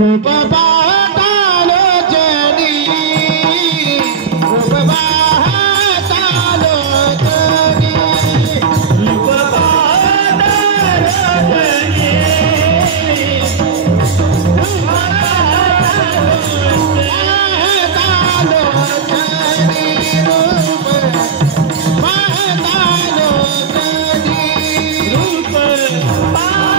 रूप पाहतालो जनी रूप पाहतालो जनी रूप पाहतालो जनी रूप पाहतालो जनी रूप पाहतालो जनी रूप पाहतालो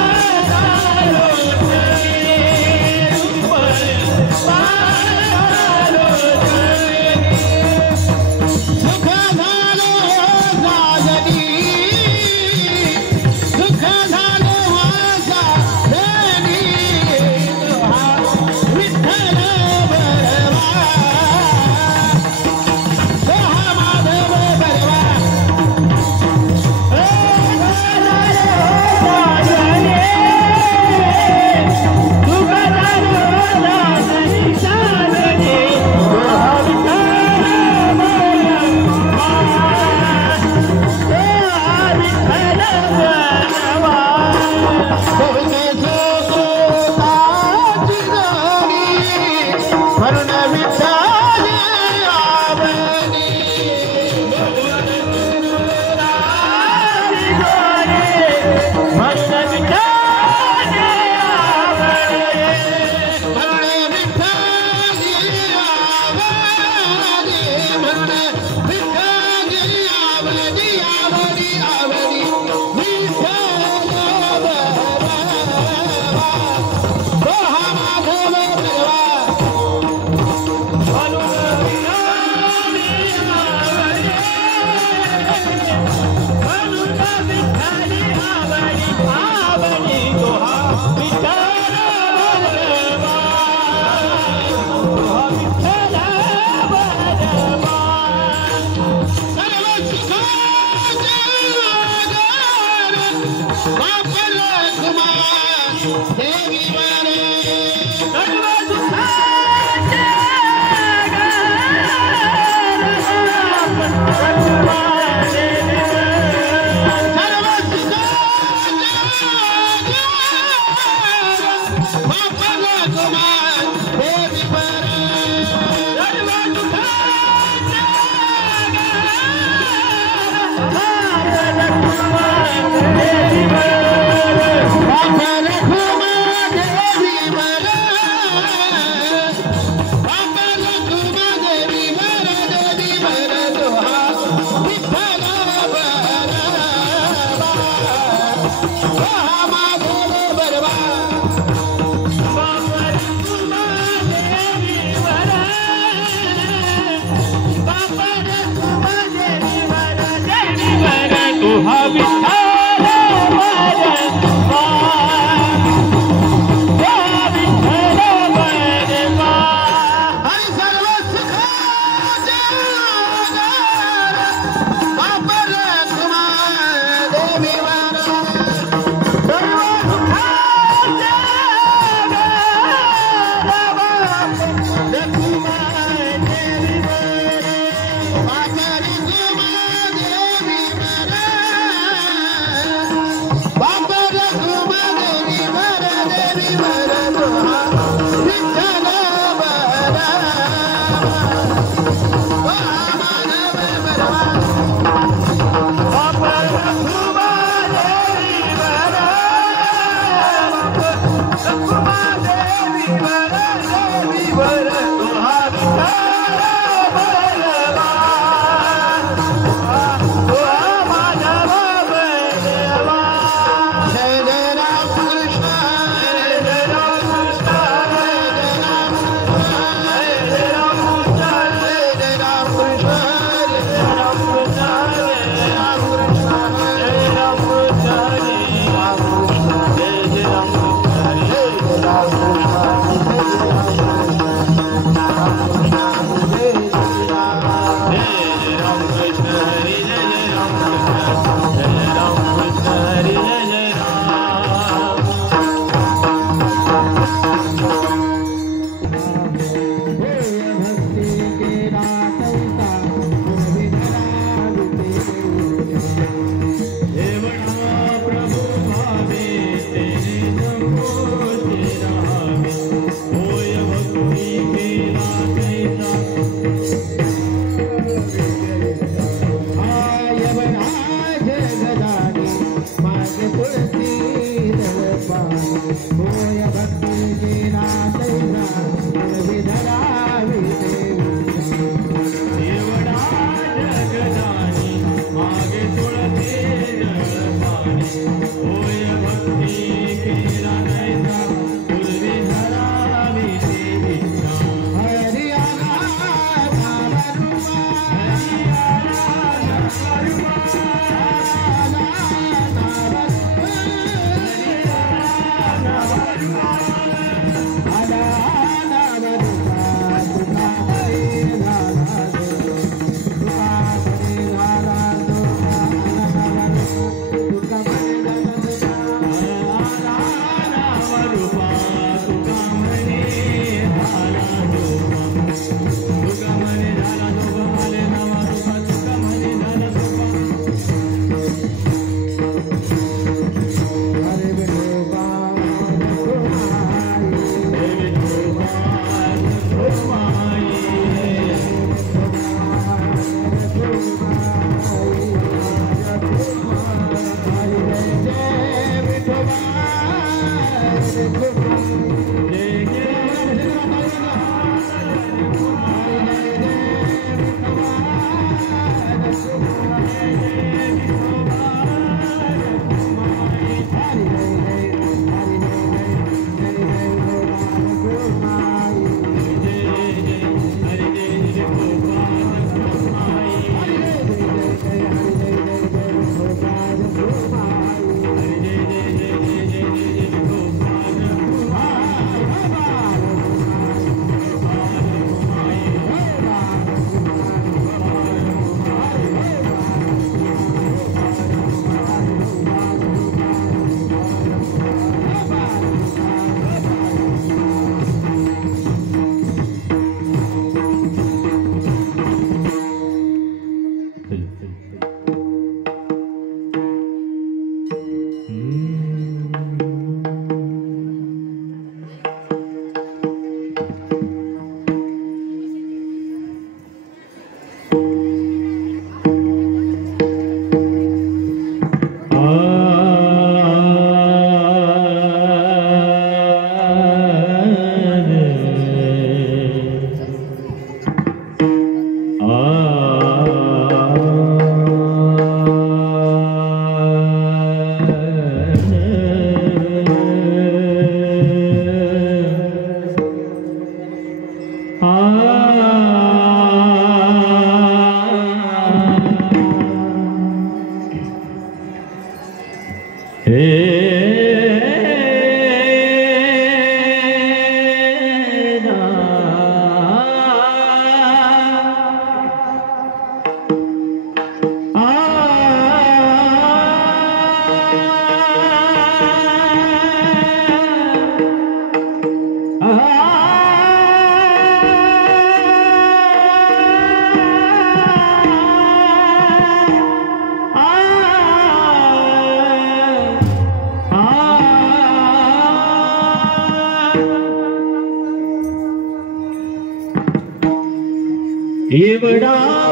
एवढा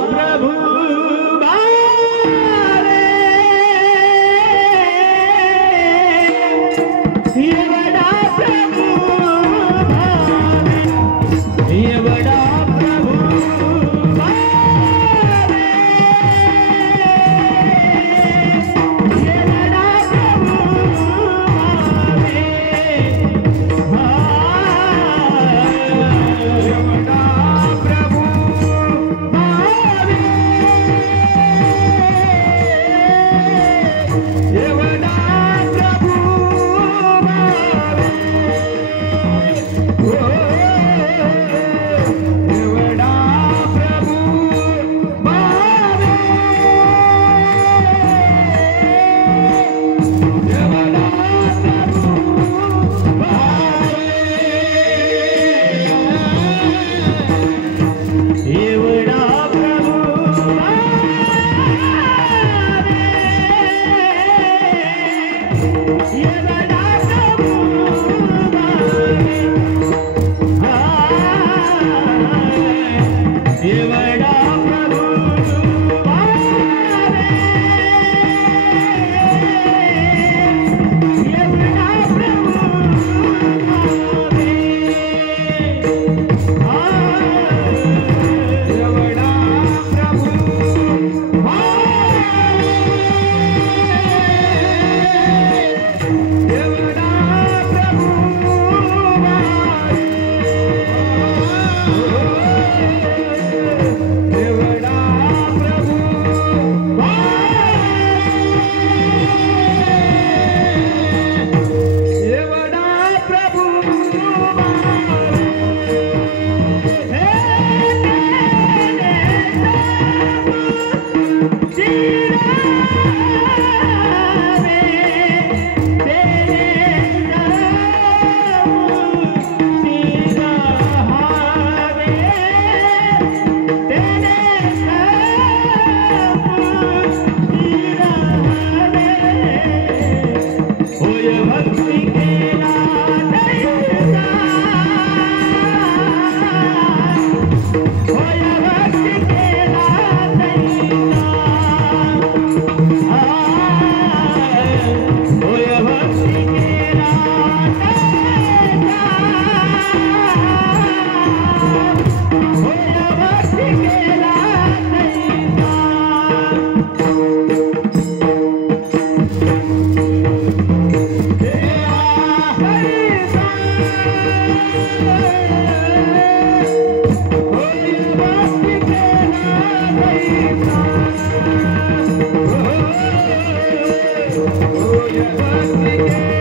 प्रभु भावे, एवढा प्रभु भावे, एवढा प्रभु भावे, एवढा प्रभु भावे, एवढा प्रभु Yeah. Ah!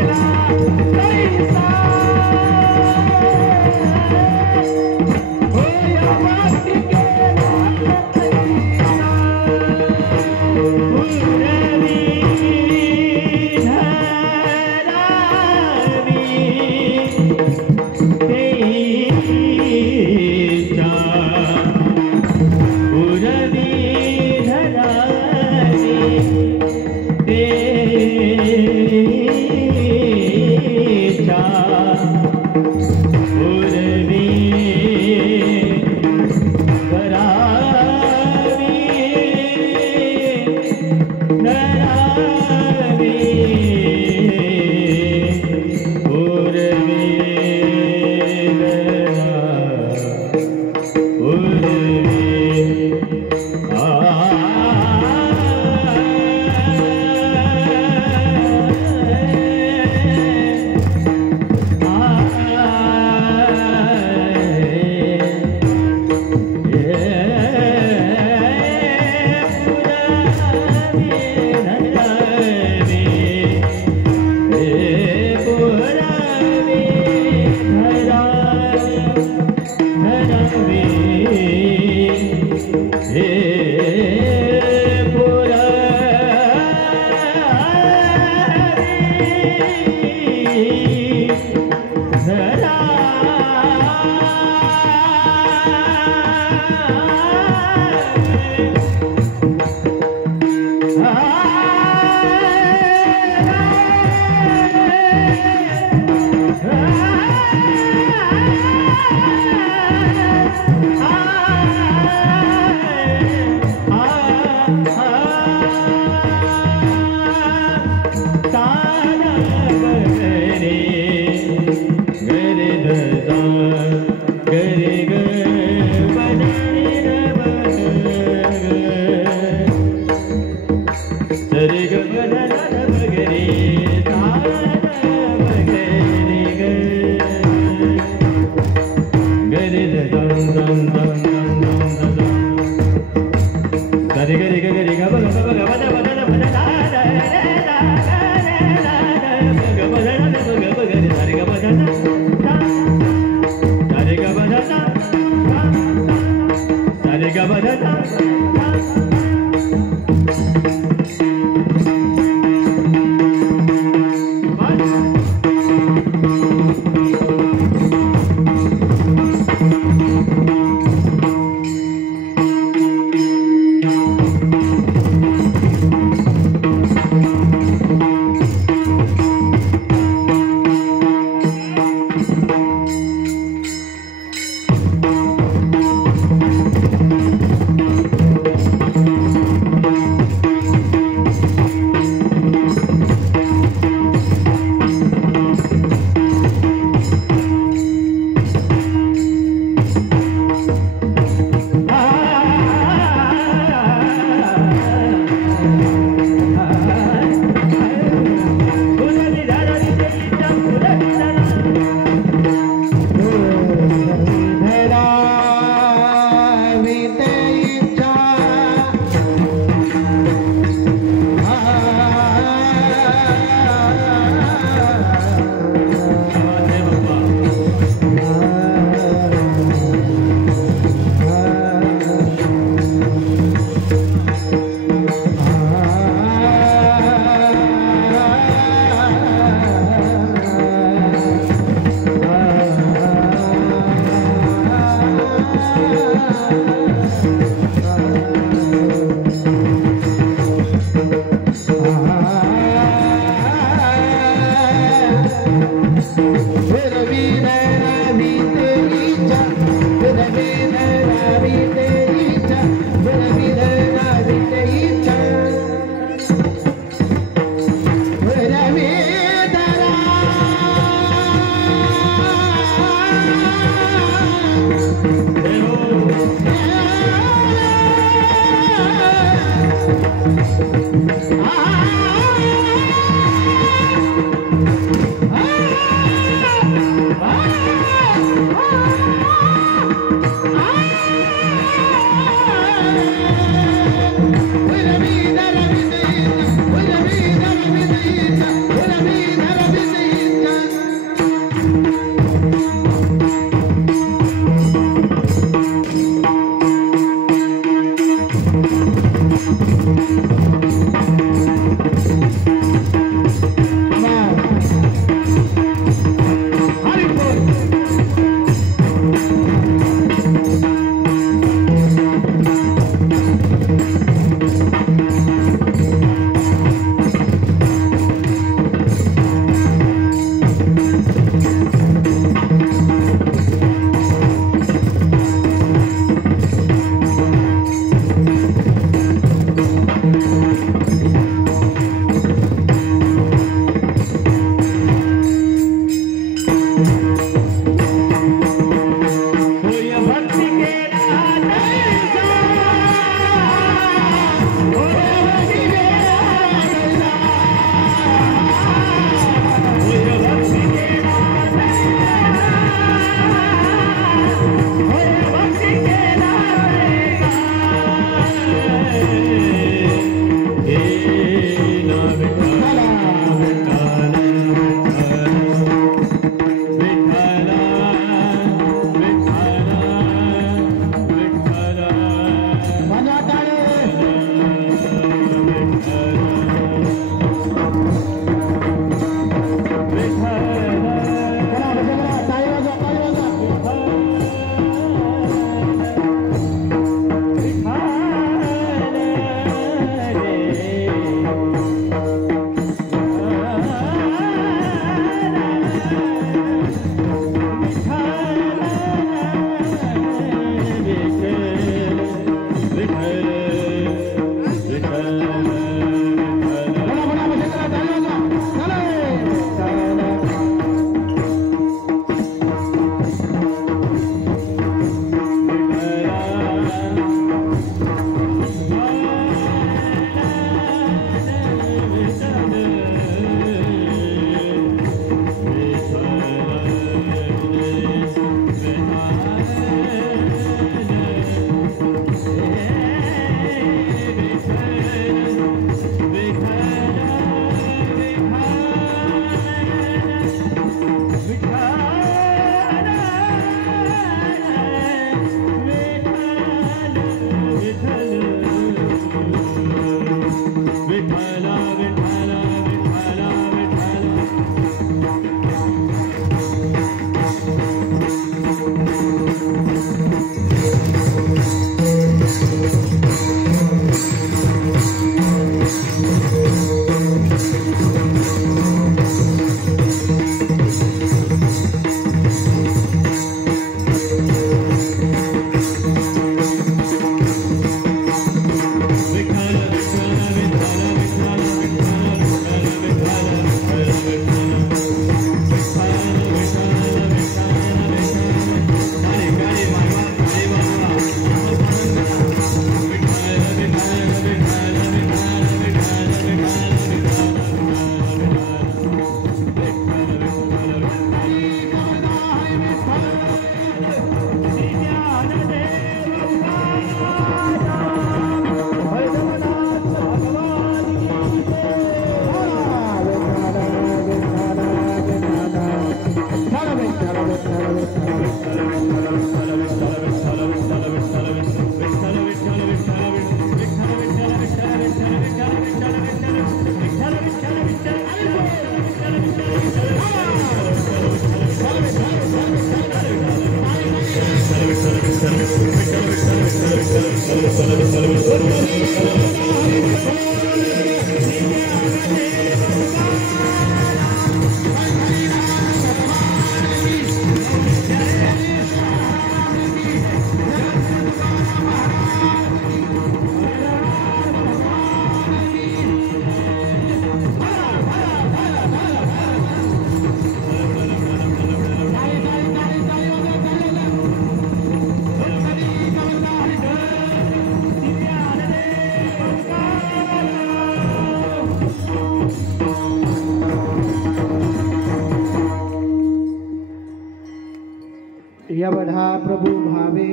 यवढ़ा प्रभु भावे,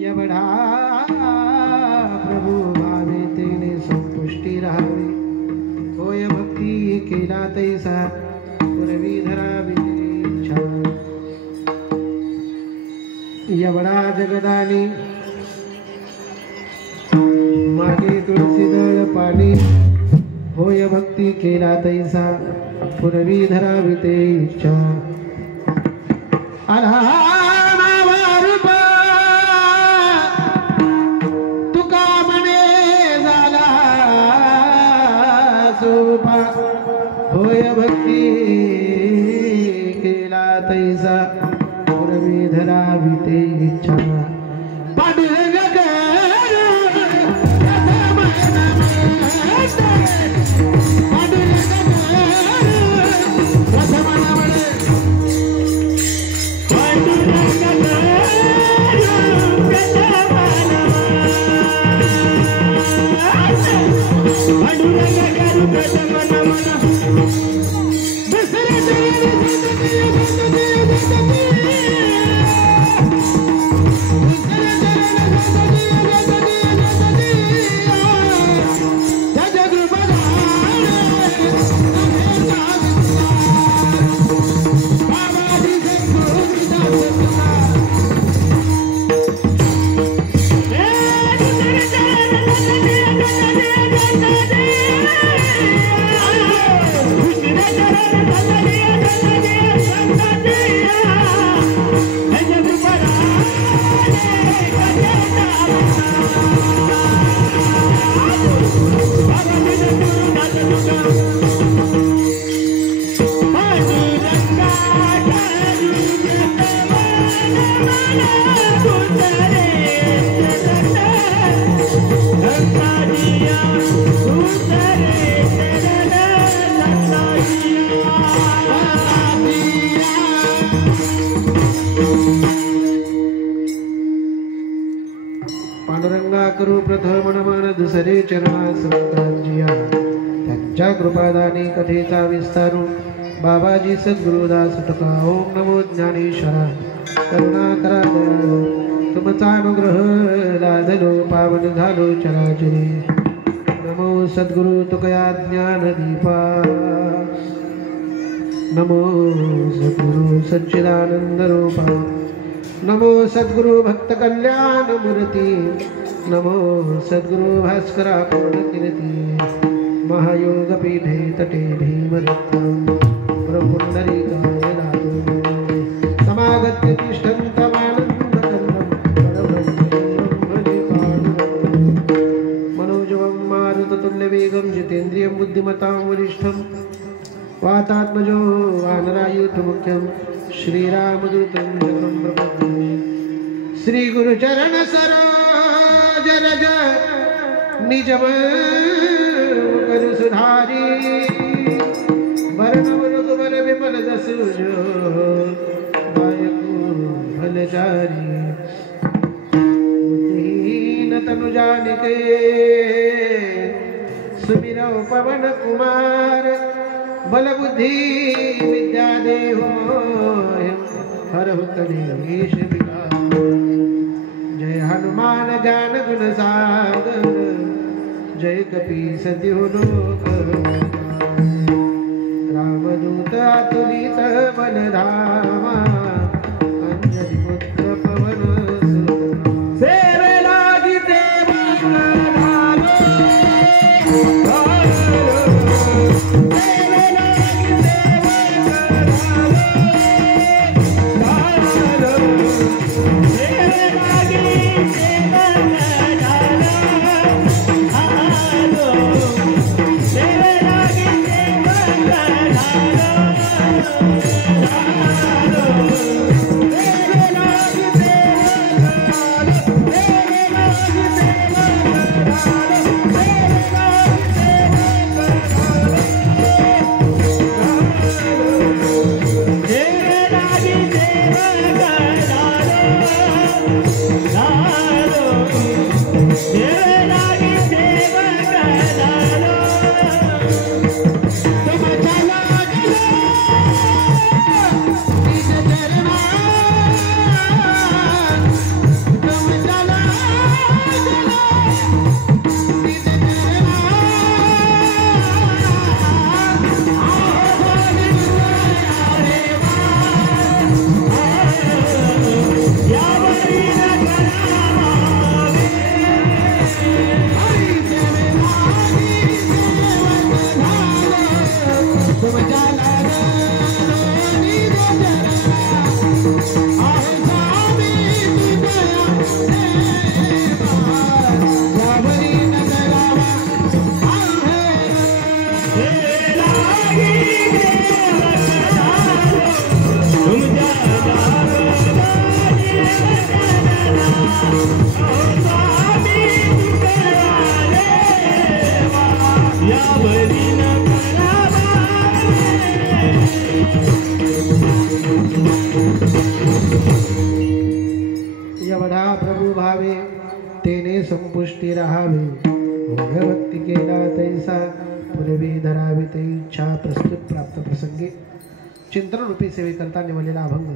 यवढ़ा प्रभु भावे, तेने संतुष्टि राहावे। होय भक्ती केला तैसा पुरवी धरावी इच्छा। यवढ़ा जगदानी मागे तुळसी दळ पाणी। होय भक्ती केला तैसा पुरवी धरावी ते इच्छा। तुका म्हणे झाला सोपा। होय भक्ती केला तैसा पुरवी धरावी ते इच्छा। पांडुरंग पांडुरंगा करू प्रथम नमन दुसरे चरणासंतांजिया। त्यांच्या कृपादानी कथेचा विस्तारू बाबाजी सद्गुरुदास तुका। ओम नमो ज्ञानेश्वरा करुणाकरा दयाळो। तुमचा अनुग्रह लादलो पावन झालो चराचरी। नमो सद्गुरु तुकया ज्ञान दीपा। नमो सद्गुरु सच्चिदानंद रूपा। नमो सद्गुरु भक्त कल्याण मूर्ती। नमो सद्गुरु भास्करा पूर्ण कीर्ती। महायोग पीठे तटे भीमदत्तं प्रपुंडरीकाय नादो। समागत्य तिष्ठन्तमानन्दकन्दं मनोजवं मारुततुल्यवेगं जितेन्द्रियं बुद्धिमतां वरिष्ठं। वातात्मजो वानरायुधमुख्यं श्रीरामदूतं शरणं प्रपद्ये। श्री गुरुचरण सरोज रज निजमन करु सुधारी। वर्ण मृगुवर विमल दसुज दायकु भलचारी। बुद्धिहीन तनु जानिके सुमिरौ पवन कुमार। बल बुद्धि विद्या देहो हरहु कलेश विकार। जय हनुमान ज्ञान गुण सागर। जय कपीस तिहु लोक। रामदूत अतुलित बलधामा। अंजनी पुत्र पवन सुत। सेवे लागी देवा धालो। सेवे लागी देवा एवढा प्रभू भावे तेने संपुष्टी राहावे होय भक्ती केला तैसा पुरवी धरावी ते इच्छा प्रस्तुत प्राप्त प्रसंगी चिंतन रूपी सेवेकरता निवडलेला अभंग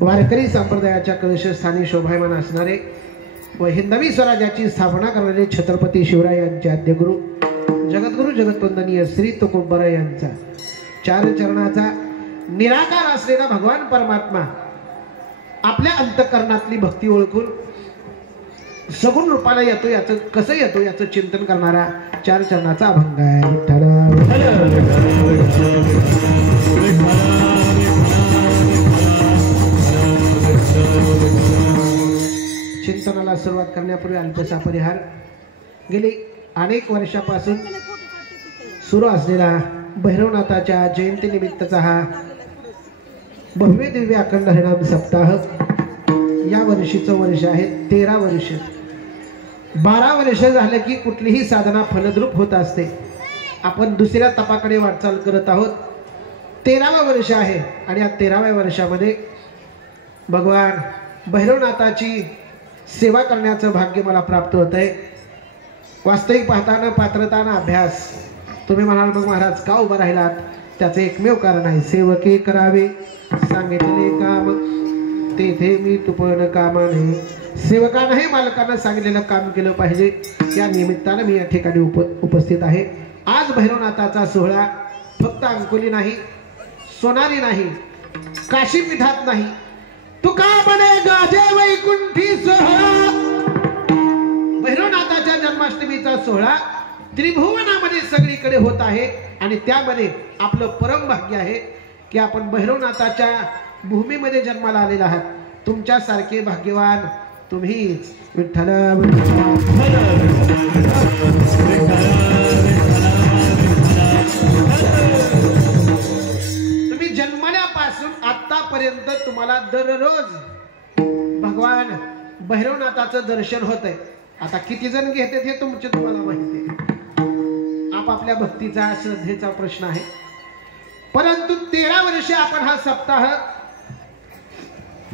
वारकरी संप्रदायाच्या कलशस्थानी शोभायमान असणारे व हिंदवी स्वराज्याची स्थापना करणारे छत्रपती शिवराय यांचे आद्यगुरु जगद्गुरु जगतवंदनीय श्री तुकोबर यांचा चार चरणाचा निराकार असलेला भगवान परमात्मा आपल्या अंतःकरणातली भक्ती ओळखून सगुण रूपाला येतो, याचं कसं येतो याचं चिंतन करणारा चार चरणाचा अभंग आहे. चिंतनाला सुरुवात करण्यापूर्वी अल्पसा परिहार. गेली अनेक वर्षापासून सुरू असलेला भैरवनाथाच्या जयंती निमित्तचा हा भव्य दिव्य अखंड हरिनाम सप्ताह या वर्षीचं वर्ष आहे 13 वर्ष. 12 वर्ष झालं की कुठलीही साधना फलद्रूप होत असते. आपण दुसऱ्या तपाकडे वाटचाल करत आहोत. 13वं वर्ष आहे आणि या 13व्या वर्षामध्ये भगवान भैरवनाथाची सेवा करण्याचं भाग्य मला प्राप्त होत आहे. वास्तविक पाहताना पात्रताना अभ्यास. तुम्ही म्हणाल मग महाराज का उभा राहिलात? त्याचं एकमेव कारण आहे, सेवके करावे सांगितले काम तेथे मी तुपण कामाने. सेवकानंही मालकानं सांगितलेलं काम केलं पाहिजे. या निमित्तानं मी या ठिकाणी उपस्थित आहे. आज भैरवनाथाचा सोहळा फक्त अंकोली नाही, सोनाली नाही, काशीपीठात नाही, तुका म्हणे गाजे वैकुंठी सोहळा. भैरवनाथाच्या जन्माष्टमीचा सोहळा त्रिभुवनामध्ये सगळीकडे होत आहे आणि त्यामध्ये आपलं परम भाग्य आहे की आपण भैरवनाथाच्या भूमीमध्ये जन्माला आलेला आहात. तुमच्यासारखे भाग्यवान तुम्हीच. विठ्ठल तुम्ही जन्मल्यापासून आतापर्यंत तुम्हाला दररोज भगवान भैरवनाथाचं दर्शन होत आहे. आता किती जण घेतात हे तुम्हाला माहिती आहे. आपापल्या भक्तीचा श्रद्धेचा प्रश्न आहे. परंतु 13 वर्ष आपण हा सप्ताह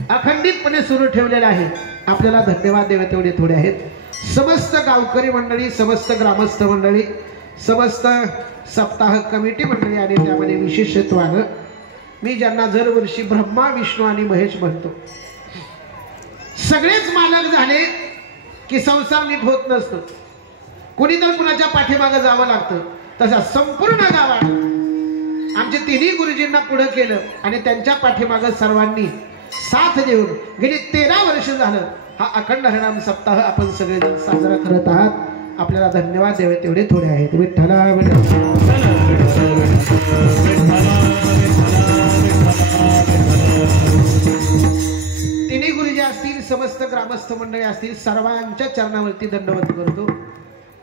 अखंडितपणे सुरू ठेवलेला आहे. आपल्याला धन्यवाद द्यावे तेवढे थोडे आहेत. समस्त गावकरी मंडळी, समस्त ग्रामस्थ मंडळी, समस्त सप्ताह कमिटी मंडळी आणि त्यामध्ये विशेषत्वानं मी ज्यांना दरवर्षी ब्रह्मा, विष्णू आणि महेश म्हणतो, सगळेच मालक झाले की संसार नीट होत नसतो. कोणी तर कुणाच्या पाठीमागे जावं लागतं. तसा संपूर्ण गावात आमचे तिन्ही गुरुजींना पुढे केलं आणि त्यांच्या पाठीमागे सर्वांनी साथ देऊन गेली 13 वर्ष झालं हा अखंड हरिनाम सप्ताह आपण सगळेजण साजरा करत आहात. आपल्याला धन्यवाद द्यावे तेवढे थोडे आहेत. विठ्ठला तिन्ही गुरुजी असतील, समस्त ग्रामस्थ मंडळी असतील, सर्वांच्या चरणावरती दंडवत करतो.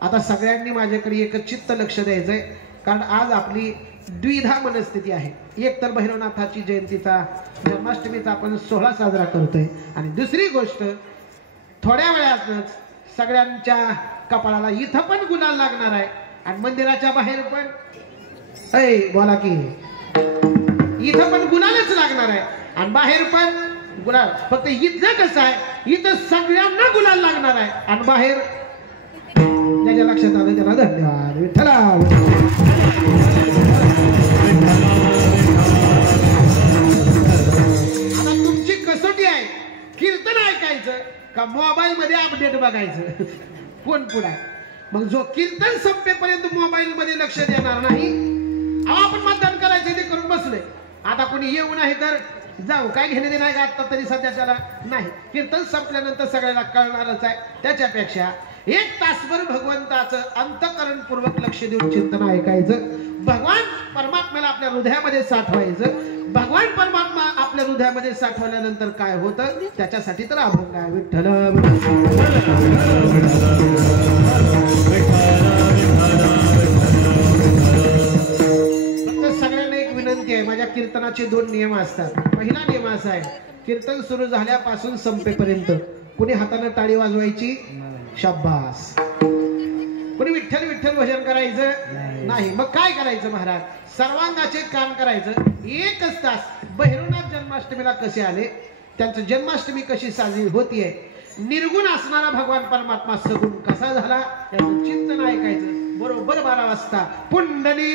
आता सगळ्यांनी माझ्याकडे एकच चित्त लक्ष द्यायचंय, कारण आज आपली द्विधा मनस्थिती आहे. एक तर भैरवनाथाची जयंतीचा जन्माष्टमीचा आपण सोहळा साजरा करतोय आणि दुसरी गोष्ट थोड्या वेळातच सगळ्यांच्या कपाळाला इथं पण गुलाल लागणार आहे आणि मंदिराच्या बाहेर पण बोला की इथं पण गुलालच लागणार आहे आणि बाहेर पण गुलाल. फक्त इथं कसं आहे इथं सगळ्यांना गुलाल लागणार आहे आणि बाहेर ज्याच्या लक्षात आलं त्याला धन्यवाद. विठ्ठला आता तुमची कसोटी आहे कीर्तन ऐकायचं का मोबाईल मध्ये अपडेट बघायचं कोण पुढे. मग जो कीर्तन संपेपर्यंत मोबाईल मध्ये लक्ष देणार नाही आपण मतदान करायचं ते करून बसलोय. आता कोणी येऊ नाही तर जाऊ काय घेणे दे नाही का आता तरी सध्या त्याला नाही. कीर्तन संपल्यानंतर सगळ्याला कळणारच आहे. त्याच्यापेक्षा एक तासभर भगवंताचं अंतःकरणपूर्वक लक्ष देऊन चिंतन ऐकायचं. भगवान परमात्म्याला आपल्या हृदयामध्ये साठवायचं. भगवान परमात्मा आपल्या हृदयामध्ये साठवल्यानंतर काय होतं त्याच्यासाठी तर अभंग आहे. विठ्ठल फक्त सगळ्यांना एक विनंती आहे. माझ्या कीर्तनाचे 2 नियम असतात. पहिला नियम असा आहे कीर्तन सुरू झाल्यापासून संपेपर्यंत कुणी हाताने टाळी वाजवायची शाब्बास. कोणी विठ्ठल विठ्ठल भजन करायचं नाही. मग काय करायचं महाराज सर्वांगाचे काम करायचं. 1 तास भैरवनाथ जन्माष्टमीला कसे आले त्यांचं जन्माष्टमी कशी साजरी होतीये निर्गुण असणारा भगवान परमात्मा सगुण कसा झाला त्याचं चिंतन ऐकायचं. बरोबर 12 वाजता पुंडली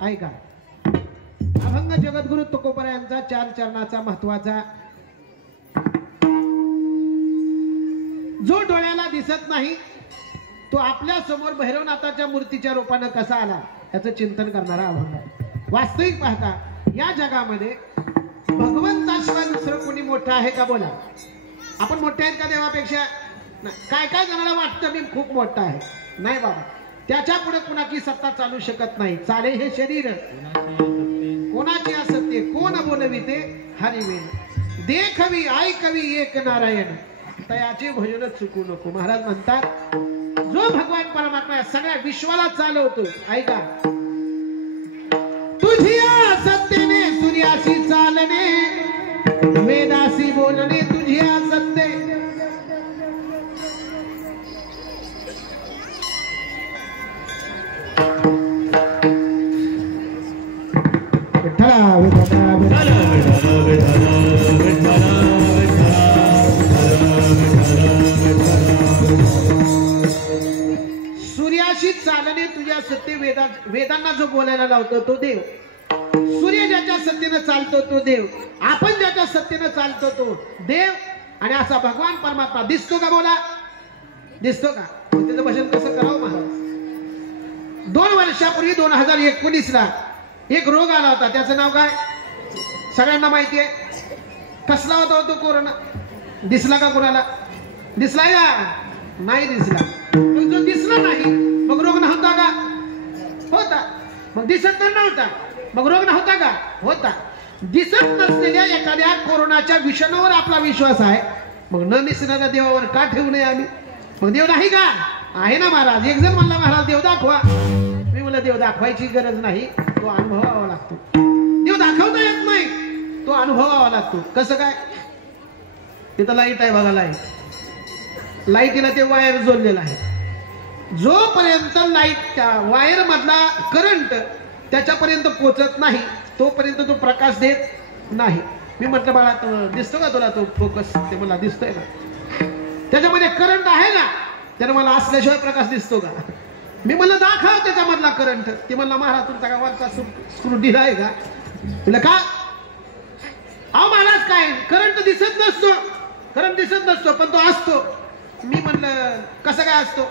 ऐका. अभंग जगद्गुरु तुकोबरायांचा 4 चरणाचा महत्वाचा जो डोळ्याला दिसत नाही तो आपल्या समोर भैरवनाथाच्या मूर्तीच्या रूपाने कसा आला याचं चिंतन करणारा अभंग आहे. वास्तविक पाहता या जगामध्ये भगवंताशिवाय दुसरं कोणी मोठं आहे का बोला. आपण मोठे आहेत का देवापेक्षा. काय काय जणांना वाटतं मी खूप मोठा आहे. नाही बाबा त्याच्या पुढे कुणाची सत्ता चालू शकत नाही. चाले हे शरीर कोणाची असत्य कोण बोलविते हरिवेल देखवी ऐकवी एक नारायण तयाचे भजन चुकू नको. महाराज म्हणतात जो भगवान परमात्मा सगळ्या विश्वाला चालवतो. ऐका तुझी सत्तेने सूर्याशी चालणे वेदासी बोलणे तुझी सत्ते. सूर्याशी चालणे तुझ्या सत्य वेदांना जो बोलायला लावतो तो देव. सूर्य ज्याच्या सत्तेने चालतो तो देव. आपण ज्याच्या सत्तेने चालतो तो देव. आणि असा भगवान परमात्मा दिसतो का बोला दिसतो का. त्याचं भजन कसं करावं महाराज. 2 वर्षापूर्वी 2019ला एक रोग आला होता. त्याचं नाव काय सगळ्यांना माहिती आहे. कसला होता तो कोरोना. दिसला का कोणाला दिसलाय का नाही दिसला. मग जो दिसला नाही मग रोग नव्हता का होता. मग दिसत तर नव्हता मग रोग नव्हता का होता. दिसत नसलेल्या एखाद्या कोरोनाच्या विषाणूवर आपला विश्वास आहे मग न दिसणाऱ्या देवावर का ठेवू नये आम्ही. मग देव नाही का आहे ना महाराज. एक जण म्हणला महाराज देव दाखवा. मी म्हणलं देव दाखवायची गरज नाही तो अनुभवावा लागतो. देव दाखवता येत नाही तो अनुभवावा लागतो. कसं काय तिथं लाईट आहे बघा. लाईटीला ते वायर जोडलेलं आहे. जोपर्यंत लाईट वायर मधला करंट त्याच्यापर्यंत पोहोचत नाही तोपर्यंत तो प्रकाश देत नाही. मी म्हटलं बाळा दिसतो का तुला तो फोकस? ते मला दिसतोय ना. त्याच्यामध्ये करंट आहे ना? त्यानं मला असल्याशिवाय प्रकाश दिसतो का? मी म्हणलं दाखव त्याच्यामधला करंट. ते म्हणला महाराज तुमचा का वरचा स्क्रू ढिला आहे का? तुला का अहो महाराज काय करंट दिसत नसतो, करंट दिसत नसतो पण तो असतो. मी म्हणलं कसं काय असतो?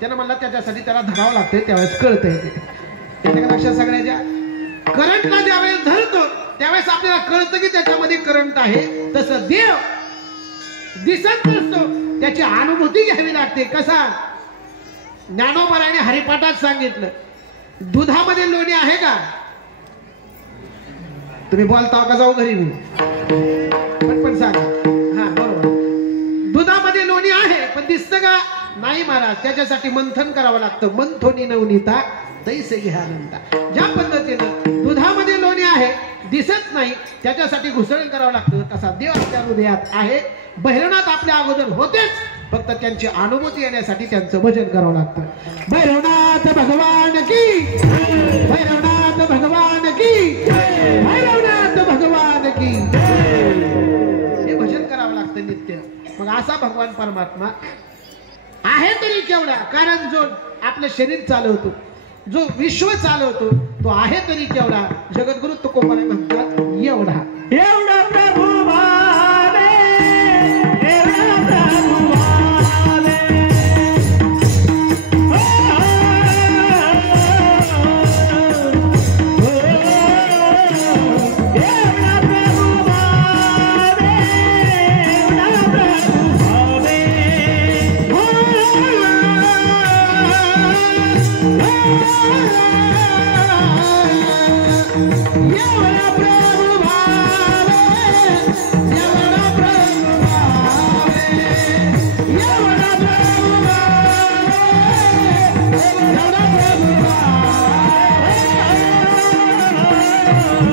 त्यानं म्हणला त्याच्यासाठी त्याला धरावं लागतंय त्यावेळेस कळतंय. ते लक्षात सगळ्याच्या करंटला ज्यावेळेस धरतो त्यावेळेस आपल्याला कळतं की त्याच्यामध्ये करंट आहे. तसं देव दिसत नसतो, त्याची अनुभूती घ्यावी लागते. कसा? ज्ञानोबाने हरिपाठात सांगितलं दुधामध्ये लोणी आहे का? तुम्ही बोलता का जाऊ घरी? मी पण सांगा. हा बरोबर, दुधामध्ये लोणी आहे पण दिसतं का? नाही महाराज. त्याच्यासाठी मंथन करावं लागतं. मंथोनी नवनीता तैसे घ्या नंता. ज्या पद्धतीनं दुधामध्ये लोणी आहे दिसत नाही, त्याच्यासाठी घुसळण करावं लागतं. तसा देव आपल्या हृदयात आहे. भैरवनाथ आपल्या अगोदर होतेच, फक्त त्यांची अनुभूती येण्यासाठी त्यांचं भजन करावं लागतं. भैरवनाथ भगवान की, भैरवनाथ भगवान की, भैरवनाथ भगवान की. हे भजन करावं लागतं नित्य. मग असा भगवान परमात्मा आहे तरी केवढा? कारण जो आपलं शरीर चालवतो, जो विश्व चालवतो, तो आहे तरी केवढा? जगद्गुरु तुकोबाने म्हणतात एवढा. एवढा प्रभू भावे, एवढा प्रभू भावे. एवढा प्रभू भावे, एवढा प्रभू भावे. एवढा प्रभू भावे, एवढा प्रभू भावे,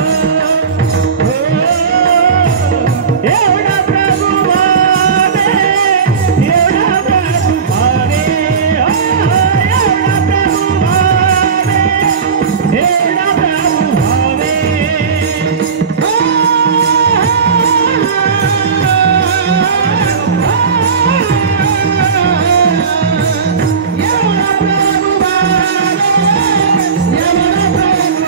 एवढा प्रभू भावे, एवढा प्रभू भावे. एवढा प्रभू भावे, एवढा प्रभू भावे. एवढा प्रभू भावे, एवढा प्रभू भावे.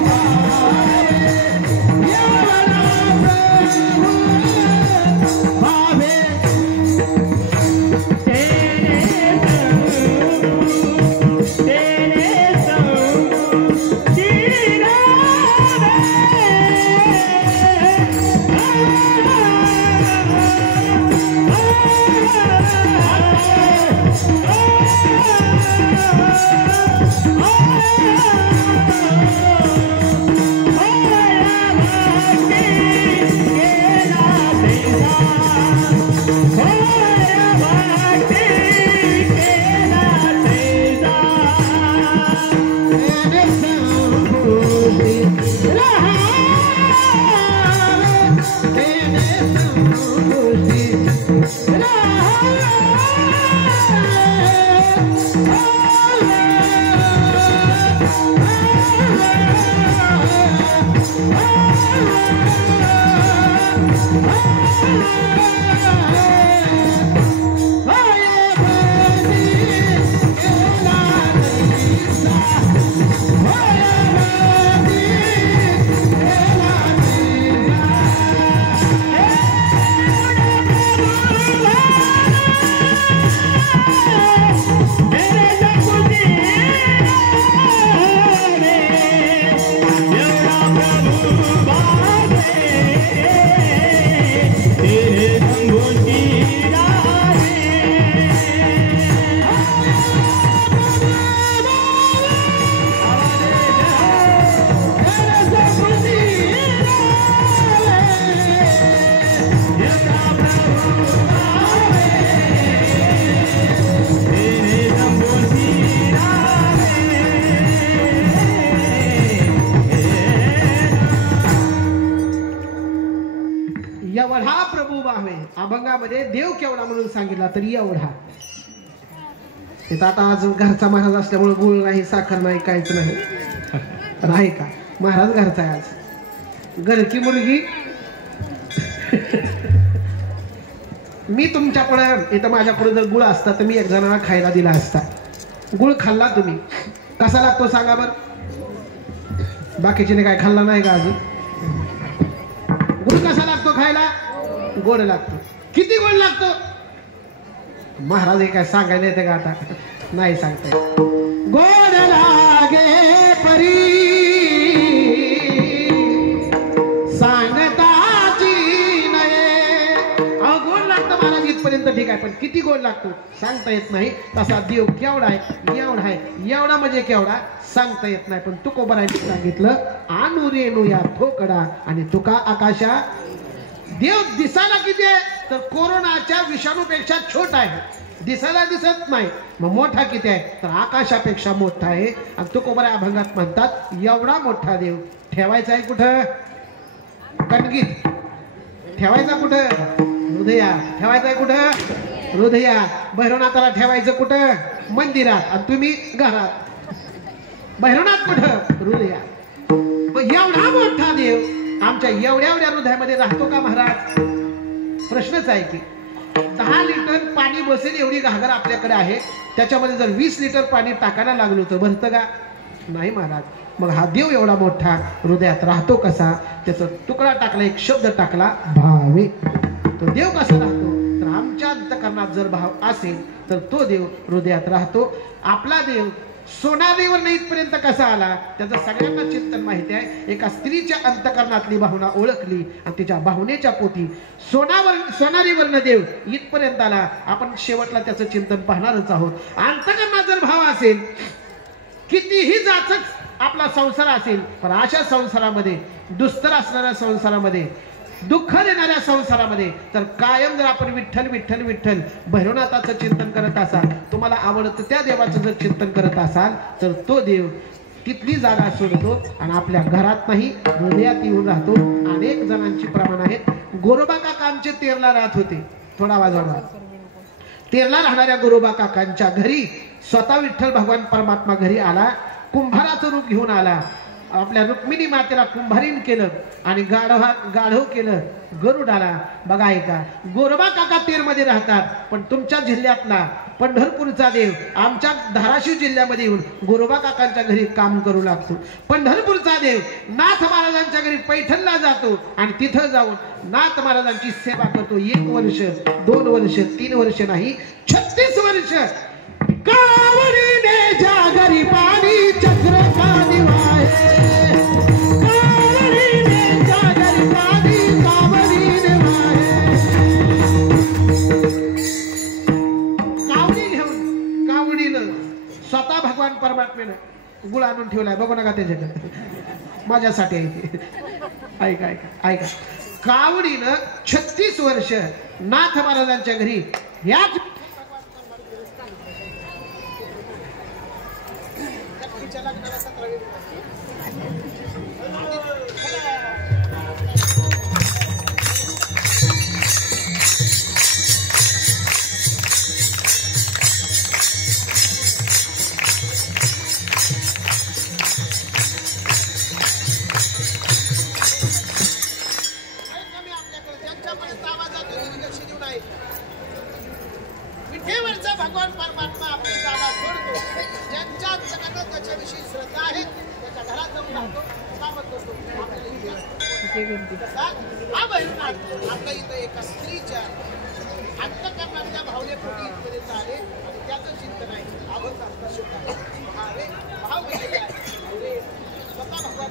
एवढा प्रभू भावे. अभंगामध्ये देव केवढा म्हणून सांगितला तरी एवढा. आता आज घरचा महाराज असल्यामुळे गुळ नाही, साखर नाही, काहीच नाही. पण आहे का? महाराज घरचा आहे आज. घरची मुलगी मी तुमच्या पुढे इथं माझ्यापुढे जर गुळ असता तर मी एक जणांना खायला दिला असता. गुळ खाल्ला तुम्ही, कसा लागतो सांगा बरं? बाकीचे काय खाल्ला नाही का अजून? गुळ कसा लागतो खायला? गोड लागतो. किती गोड लागतो? महाराज हे काय सांगायला येते का आता? नाही सांगता येत. गोड लागे परी सांगताची नये. अहो गोड लागतं महाराज इथपर्यंत ठीक आहे, पण किती गोड लागतो सांगता येत नाही. तसा देव केवढा आहे, एवढा आहे, एवढा म्हणजे केवढा सांगता येत नाही. पण तुकोबरायांनी सांगितलं आणू रेणू या ठोकडा आणि तुका आकाशा. देव दिसायला किती आहे तर कोरोनाच्या विषाणूपेक्षा छोटा आहे, दिसायला दिसत नाही. मग मोठा किती आहे तर आकाशापेक्षा मोठा आहे. आणि तुकोबरा अभंगात म्हणतात एवढा मोठा देव ठेवायचा आहे कुठं? कणगीत. ठेवायचा कुठं? हृदयात. ठेवायचा आहे कुठं? हृदयात. भैरवनाथाला ठेवायचं कुठं? मंदिरात. आणि तुम्ही घरात. भैरवनाथ कुठं? हृदयात. मग एवढा मोठा देव आमच्या एवढ्या एवढ्या हृदयामध्ये राहतो का महाराज? प्रश्नच आहे की 10 लिटर पाणी बसेल एवढी घागर आपल्याकडे आहे, त्याच्यामध्ये जर 20 लिटर पाणी टाकायला लागलो तर भरतं का? नाही महाराज. मग हा देव एवढा मोठा हृदयात राहतो कसा? त्याचा तुकडा टाकला, एक शब्द टाकला भावे. तो देव कसा राहतो तर आमच्या अंतकरणात जर भाव असेल तर तो देव हृदयात राहतो. आपला देव सोनारीवर नाही इथपर्यंत कसा आला त्याचं सगळ्यांना चिंतन माहिती आहे. एका स्त्रीच्या अंतकरणातली भावना ओळखली आणि तिच्या भावनेच्या पोटी सोनारीवरनं देव इथपर्यंत आला. आपण शेवटला त्याचं चिंतन पाहणारच आहोत. अंतकरणात जर भाव असेल, कितीही जाचक आपला संसार असेल, पण अशा संसारामध्ये, दुस्तर असणाऱ्या संसारामध्ये, दुःख देणाऱ्या संसारामध्ये तर कायम जर आपण विठ्ठल विठ्ठल विठ्ठल भैरवनाथाचं चिंतन करत असाल, तुम्हाला आवडतं त्या देवाचं जर चिंतन करत असाल तर तो देव तिथली जागा सोडतो आणि आपल्या घरात नाही हृदयात येऊन राहतो. अनेक जणांची प्रमाण आहेत. गोरोबा काका आमचे तेरला राहत होते. थोडा वाजवा. तेरला राहणाऱ्या गोरोबा काकांच्या घरी स्वतः विठ्ठल भगवान परमात्मा घरी आला. कुंभाराचं रूप घेऊन आला. आपल्या रुक्मिणी मातेला कुंभारीन केलं आणि गाढव केलं, गरुड आला. बघा ऐका, गोरोबा काका तेर मध्ये राहतात, पण तुमच्या जिल्ह्यातला पंढरपूरचा देव आमच्या धाराशिव जिल्ह्यामध्ये येऊन गोरोबा काकांच्या घरी काम करू लागतो. पंढरपूरचा देव नाथ महाराजांच्या घरी पैठणला जातो आणि तिथं जाऊन नाथ महाराजांची सेवा करतो. 1 वर्ष, 2 वर्ष, 3 वर्ष नाही, 36 वर्ष. कावडीने जागरी पाणी चक्र का दिवाळे, कावडीने जागरी पाणी कावडीने वाहे. कावडी घेऊन, कावडीनं स्वतः भगवान परमात्म्यानं गुळ आणून ठेवलाय. बघू नका त्याच्याकडे, माझ्यासाठी आहे. ऐका ऐका ऐका. कावडीनं 36 वर्ष नाथ महाराजांच्या घरी याच भगवान परमात्मा आपली जागा सोडतो. ज्यांच्या जगतात त्याच्याविषयी श्रद्धा आहे त्याच्या घरात जाऊन राहतो, कामत करतो. हा भैरवनाथ आपल्या इथं एका स्त्रीच्या अंतकरणाच्या भावनेपोटी इथपर्यंत आले आणि त्याचं चिंतन आहे. आवडता शब्द आहे भाव गेलेले आहे. स्वतः भगवान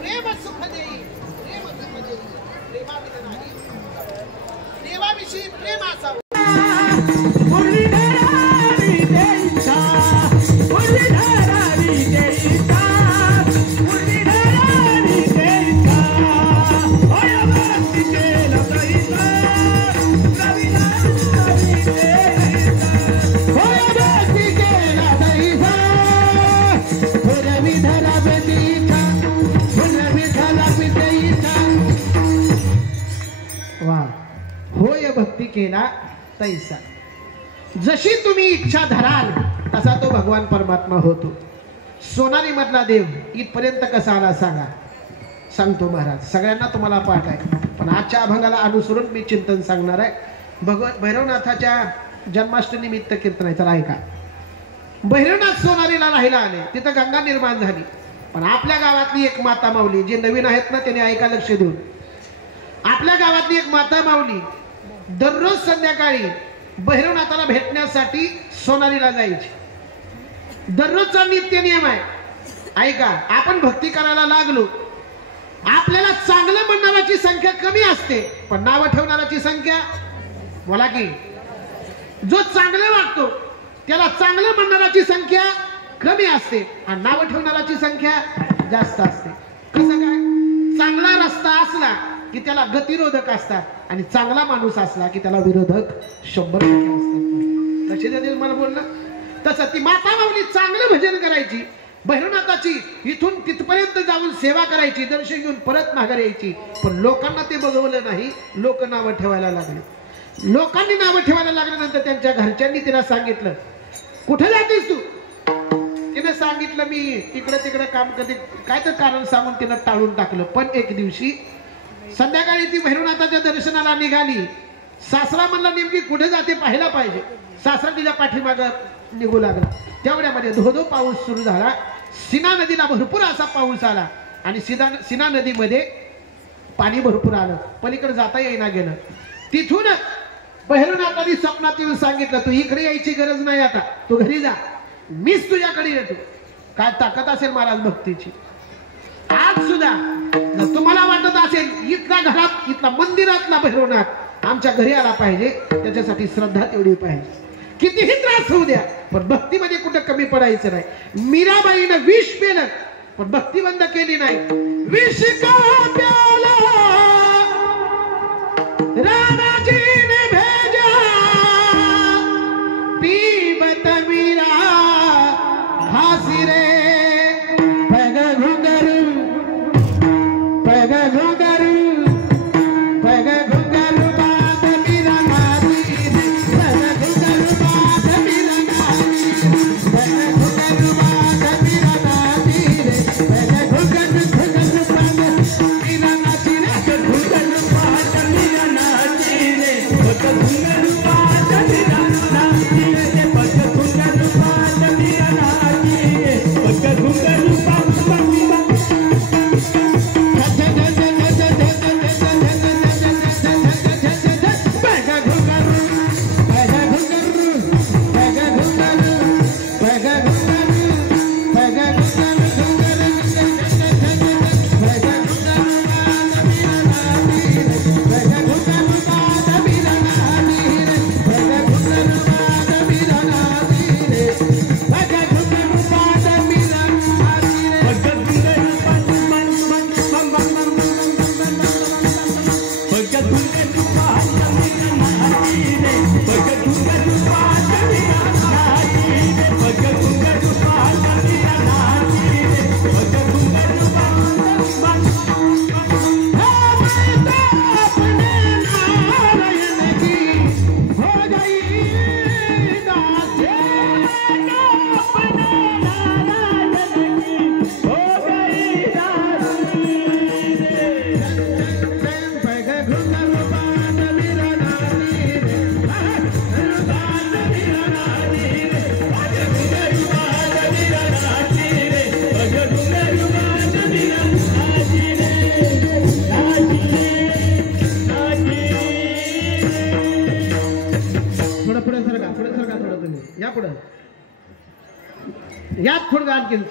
प्रेम सुख देई, प्रेम सुख देई, प्रेमाविना नाही. देवाविषयी प्रेम असावं. भक्ती केला तैसा. जशी तुम्ही इच्छा धराल तसा तो भगवान परमात्मा होतो. सोनारी मधला देव इथपर्यंत कसा आला सांगा. सांगतो महाराज, सगळ्यांना तुम्हाला पाठ आहे, पण आजच्या अभंगाला अनुसरून मी चिंतन सांगणार आहे. भैरवनाथाच्या जन्माष्टमी निमित्त कीर्तन आहे. तर ऐका. भैरवनाथ सोनारीला राहायला आले, तिथं गंगा निर्माण झाली. पण आपल्या गावातली एक माता माऊली, जे नवीन आहेत ना त्यांनी ऐका लक्ष देऊन, आपल्या गावातली एक माता माऊली दररोज संध्याकाळी भैरवनाथाला भेटण्यासाठी सोनारीला जायची. दररोजचा नित्य नियम आहे. ऐका, आपण भक्ती करायला लागलो, आपल्याला चांगलं म्हणणाऱ्याची संख्या कमी असते, पण नाव ठेवणाऱ्याची संख्या, बोला की, जो चांगलं वाटतो त्याला चांगलं म्हणणाऱ्याची संख्या कमी असते आणि नाव ठेवणाऱ्याची संख्या जास्त असते. कसं काय? चांगला रस्ता असला की त्याला गतिरोधक असतात आणि चांगला माणूस असला की त्याला विरोधक 100% असतात. कशी देतील मला बोलणं. तसं ती माता माऊली चांगलं भजन करायची, भैरवनाथाची इथून तिथपर्यंत जाऊन सेवा करायची, दर्शन घेऊन परत माघारी यायची. पण लोकांना ते बघवलं नाही, लोक नावं ठेवायला लागले. लोकांनी नावं ठेवायला लागल्यानंतर त्यांच्या घरच्यांनी तिला सांगितलं, कुठे जातेस तू? तिने सांगितलं, मी इकडे तिकडे काम करते, काय तर कारण सांगून तिनं टाळून टाकलं. पण एक दिवशी संध्याकाळी ती भैरवनाथाच्या दर्शनाला निघाली. सासरा म्हणला, नेमकी कुठे जाते पाहायला पाहिजे. सासरा तिच्या पाठीमागं निघू लागला. तेवढ्यामध्ये धोधो पाऊस सुरू झाला. सीना नदीला भरपूर असा पाऊस आला आणि सीना नदीमध्ये पाणी भरपूर आलं. पलीकडे जाता येईना गेलं. तिथूनच भैरवनाथांनी स्वप्नात येऊन सांगितलं, तू इकडे यायची गरज नाही, आता तू घरी जा, मीच तुझ्याकडे येतो. काय ताकद असेल महाराज भक्तीची. आज सुद्धा जर तुम्हाला वाटत असेल इथला घरात, इथला मंदिरातला भैरवनाथ आमच्या घरी आला पाहिजे, त्याच्यासाठी श्रद्धा तेवढी पाहिजे. कितीही त्रास होऊ द्या, पण भक्तीमध्ये कुठं कमी पडायचं नाही. मीराबाईनं विष पेलं पण भक्ती बंद केली नाही. विष का प्याला रामाजीने भेजा, पीबत मीरा हासी रे. पग घुंगरू, पग घुंगरू, पग घुंगरू बात मीरा नाची रे. पग घुंगरू बात मीरा नाची, पग घुंगरू बात मीरा नाची रे. पग घुंगरू घुंगरू बात मीरा नाची रे. घुंगरू बात मीरा नाची रे. पग घुंगरू बात मीरा नाची रे. पग घुंगरू बात मीरा नाची रे. पग घुंगरू बात मीरा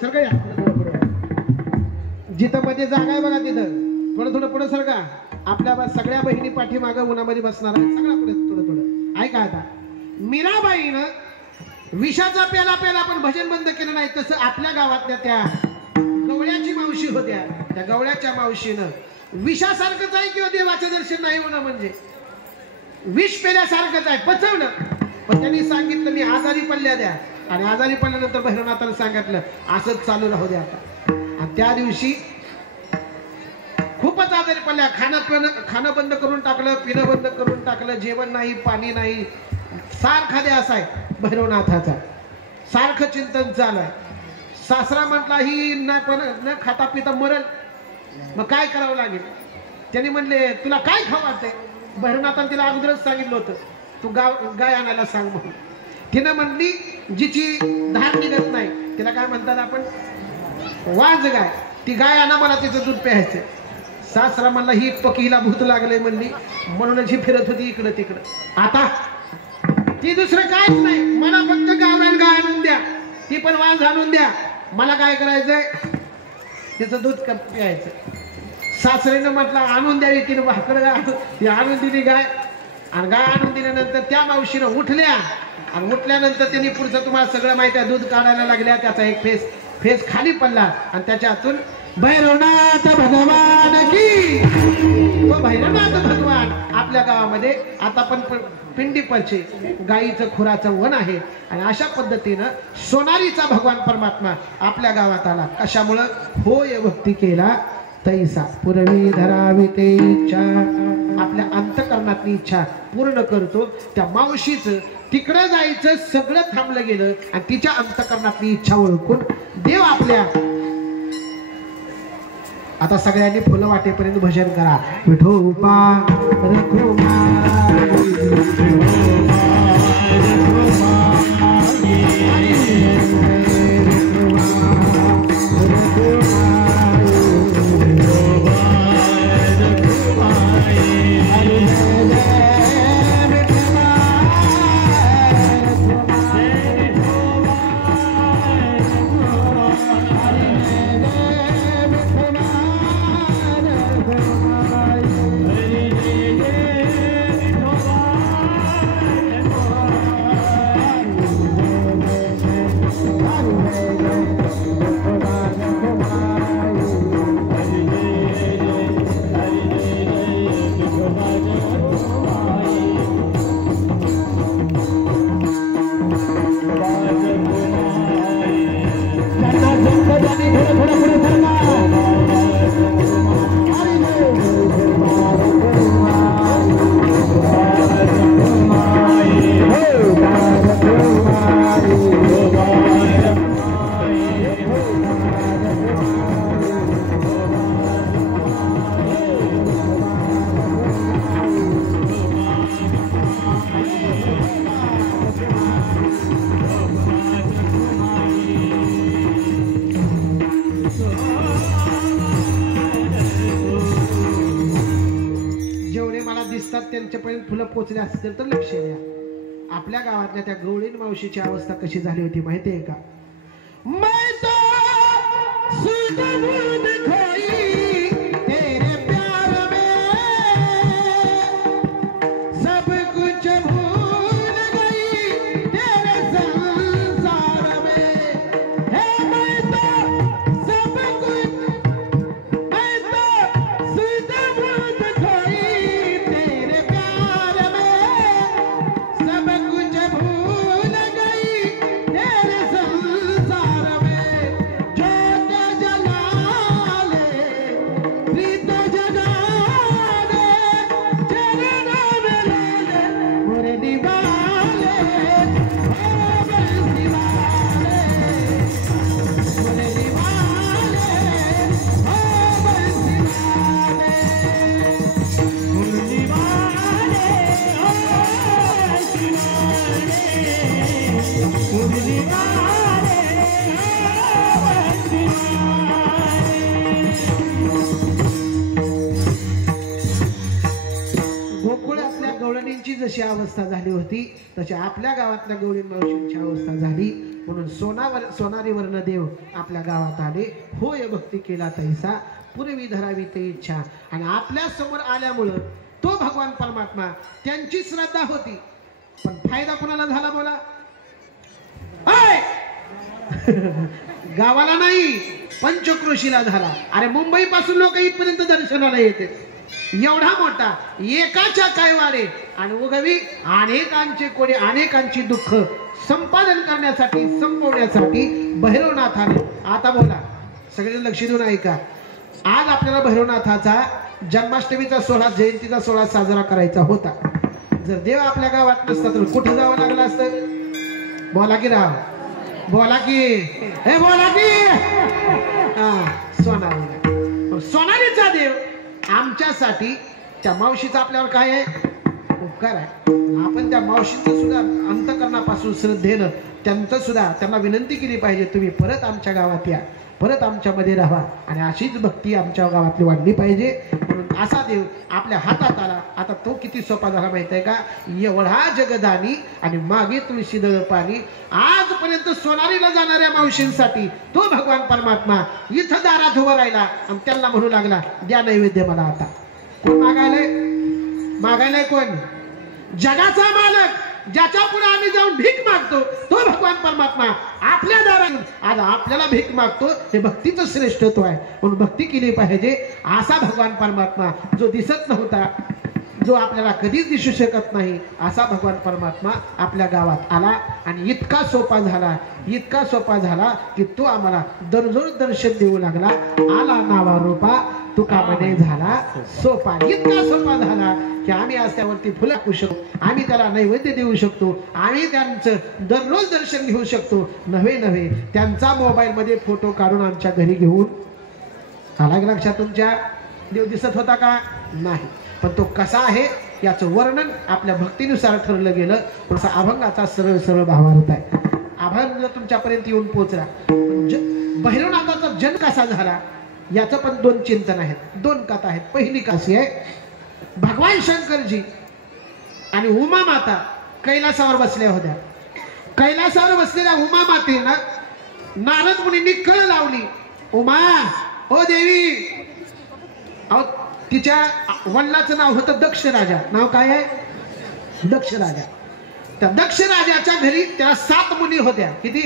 सरका या. जिथं मध्ये जागा आहे बघा तिथं थोडं थोडं पुढे सरका. आपल्या सगळ्या बहिणी पाठीमागं उन्हामध्ये बसणार आहेत. सगळ्या पुढे थोडं थोडं ऐका. आता मीराबाईनं विषाचा प्याला प्याला पण भजन बंद केलं नाही. तसं आपल्या गावातल्या त्या गवळ्याची मावशी होत्या, त्या गवळ्याच्या मावशीनं विषासारखंच आहे किंवा देवाचं दर्शन नाही होणं म्हणजे विष पेल्यासारखंच आहे, पचवलं. पण त्यांनी सांगितलं मी आजारी पडल्या द्या, आणि आजारी पडल्यानंतर भैरवनाथानं सांगितलं असंच चालू राहू द्या आता. आणि त्या दिवशी खूपच आजारी पडल्या. खाणं बंद करून टाकलं, पिणं बंद करून टाकलं, जेवण नाही, पाणी नाही, सारखा द्यास आहे भैरवनाथाचा. सारखं चिंतन चालू आहे. सासरा म्हटला ही न खाता पिता मरल, मग काय करावं लागेल? त्यांनी म्हणले तुला काय खाऊ वाटतंय? भैरवनाथाने तिला अगोदरच सांगितलं होतं तू गाय आणायला सांग म्हणून. तिनं म्हणली जिची धार निघत नाही, तिला काय म्हणतात आपण, वाज गाय, ती गाय आणा मला तिचं दूध प्यायचं. सासरा म्हणला ही पकीला भूत लागलंय म्हणली, म्हणूनच ही फिरत होती इकडं तिकडं. आता ती दुसरं काहीच नाही, मला फक्त गावरान गाय आणून द्या, ती पण वाज आणून द्या, मला काय करायचंय तिचं दूध प्यायचं. सासरीनं म्हटलं आणून द्यावी, तिने भाकर ती आणून दिली गाय. आणि गाय आणून दिल्यानंतर त्या मावशीनं उठल्या, आणि उठल्यानंतर त्यांनी पुढचं तुम्हाला सगळं माहिती आहे, दूध काढायला लागल्या. त्याचा एक फेस खाली पडला आणि त्याच्यातून भैरवनाथ भगवान की, तो भैरवनाथ भगवान आपल्या गावामध्ये आता पण पिंडी परचे गाईचं खुराचं वन आहे. आणि अशा पद्धतीनं सोनारीचा भगवान परमात्मा आपल्या गावात आला. कशामुळं? होय भक्ती केला तैसा पुरवी धरावी ते इच्छा, आपल्या अंतकरणातली इच्छा पूर्ण करतो. त्या मावशीचं तिकडं जायचं सगळं थांबलं गेलं आणि तिच्या अंतकरणातली इच्छा ओळखून देव आपल्या. आता सगळ्यांनी फुलं वाटेपर्यंत भजन करा. विठोबा त्यांच्यापर्यंत फुलं पोचले असतील तर लक्ष द्या. आपल्या गावातल्या त्या गवळीन मावशीची अवस्था कशी झाली होती माहिती आहे का? जशी अवस्था झाली होती तशी आपल्या गावातल्या गवळी मावशींची अवस्था झाली. म्हणून सोनारी वर्ण देव आपल्या गावात आले. होय भक्ती केला तैसा पुरवी धरावी ते इच्छा. आणि आपल्या समोर आल्यामुळं तो भगवान परमात्मा, त्यांची श्रद्धा होती, पण फायदा कोणाला झाला बोला? गावाला नाही, पंचक्रोशीला झाला. अरे मुंबई पासून लोक इथपर्यंत दर्शनाला येते. एवढा मोठा एकाच्या काय वारे आणि उगवी अनेकांचे कोणी अनेकांची दुःख संपादन करण्यासाठी संपवण्यासाठी भैरवनाथाने. आता बोला सगळे लक्ष देऊन ऐका. आज आपल्याला भैरवनाथाचा जन्माष्टमीचा सोहळा, जयंतीचा सोहळा साजरा करायचा होता. जर देव आपल्या गावात नसता तर कुठे जावं लागलं असतं? बोला की राव. बोला की हे बोला की सोनाली सोनालीचा देव आमच्यासाठी त्या मावशीचा आपल्यावर काय आहे उपकार आहे. आपण त्या मावशीचं सुद्धा अंतकरणापासून श्रद्धेनं त्यांना विनंती केली पाहिजे तुम्ही परत आमच्या गावात या, परत आमच्यामध्ये राहा आणि अशीच भक्ती आमच्या गावातली वाढली पाहिजे. म्हणून असा देव आपल्या हातात आला. आता तो किती सोपा झाला माहित आहे का? एवढा जगदानी आणि मागे तुळशीदळ पाणी. आजपर्यंत सोनालीला जाणाऱ्या मावशींसाठी तो भगवान परमात्मा इथं दारात उभा राहिला आणि त्यांना म्हणू लागला द्या नैवेद्य मला. आता कोण मागायलाय कोण? जगाचा मालक, ज्याच्या पुढे आम्ही जाऊन भीक मागतो तो भगवान परमात्मा आपल्या दारात आज आपल्याला भीक मागतो. हे भक्तीचं श्रेष्ठत्व आहे. म्हणून भक्ती केली पाहिजे. असा भगवान परमात्मा जो दिसत नव्हता, जो आपल्याला कधीच दिसू शकत नाही, असा भगवान परमात्मा आपल्या गावात आला आणि इतका सोपा झाला की तो आम्हाला दररोज दर्शन देऊ लागला. आला नावा रूपा तुका म्हणे झाला सोपा. इतका सोपा झाला की आम्ही आज त्यावरती फुलं टाकू शकतो, आम्ही त्याला नैवेद्य देऊ शकतो, आम्ही त्यांचं दररोज दर्शन घेऊ शकतो. नव्हे त्यांचा मोबाईल मध्ये फोटो काढून आमच्या घरी घेऊन आला. लक्षात तुमच्या देव दिसत होता का? नाही. पण तो कसा आहे याचं वर्णन आपल्या भक्तीनुसार ठरलं गेलं. थोडासा अभंगाचा सरळ भावार्थ आहे. अभंग तुमच्यापर्यंत येऊन पोहोचला. भैरवनाथाचा जन्म कसा झाला याचं पण 2 चिंतन आहेत, 2 कथा आहेत. पहिली कशी आहे, भगवान शंकरजी आणि उमा माता कैलासावर बसल्या होत्या. कैलासावर बसलेल्या उमा मातेला नारद मुनींनी कळ लावली. उमा ओ देवी. अहो तिच्या वडिलाचं नाव होतं दक्ष राजा. नाव काय आहे? दक्ष राजा. त्या दक्ष राजाच्या घरी त्या 7 मुली होत्या. किती?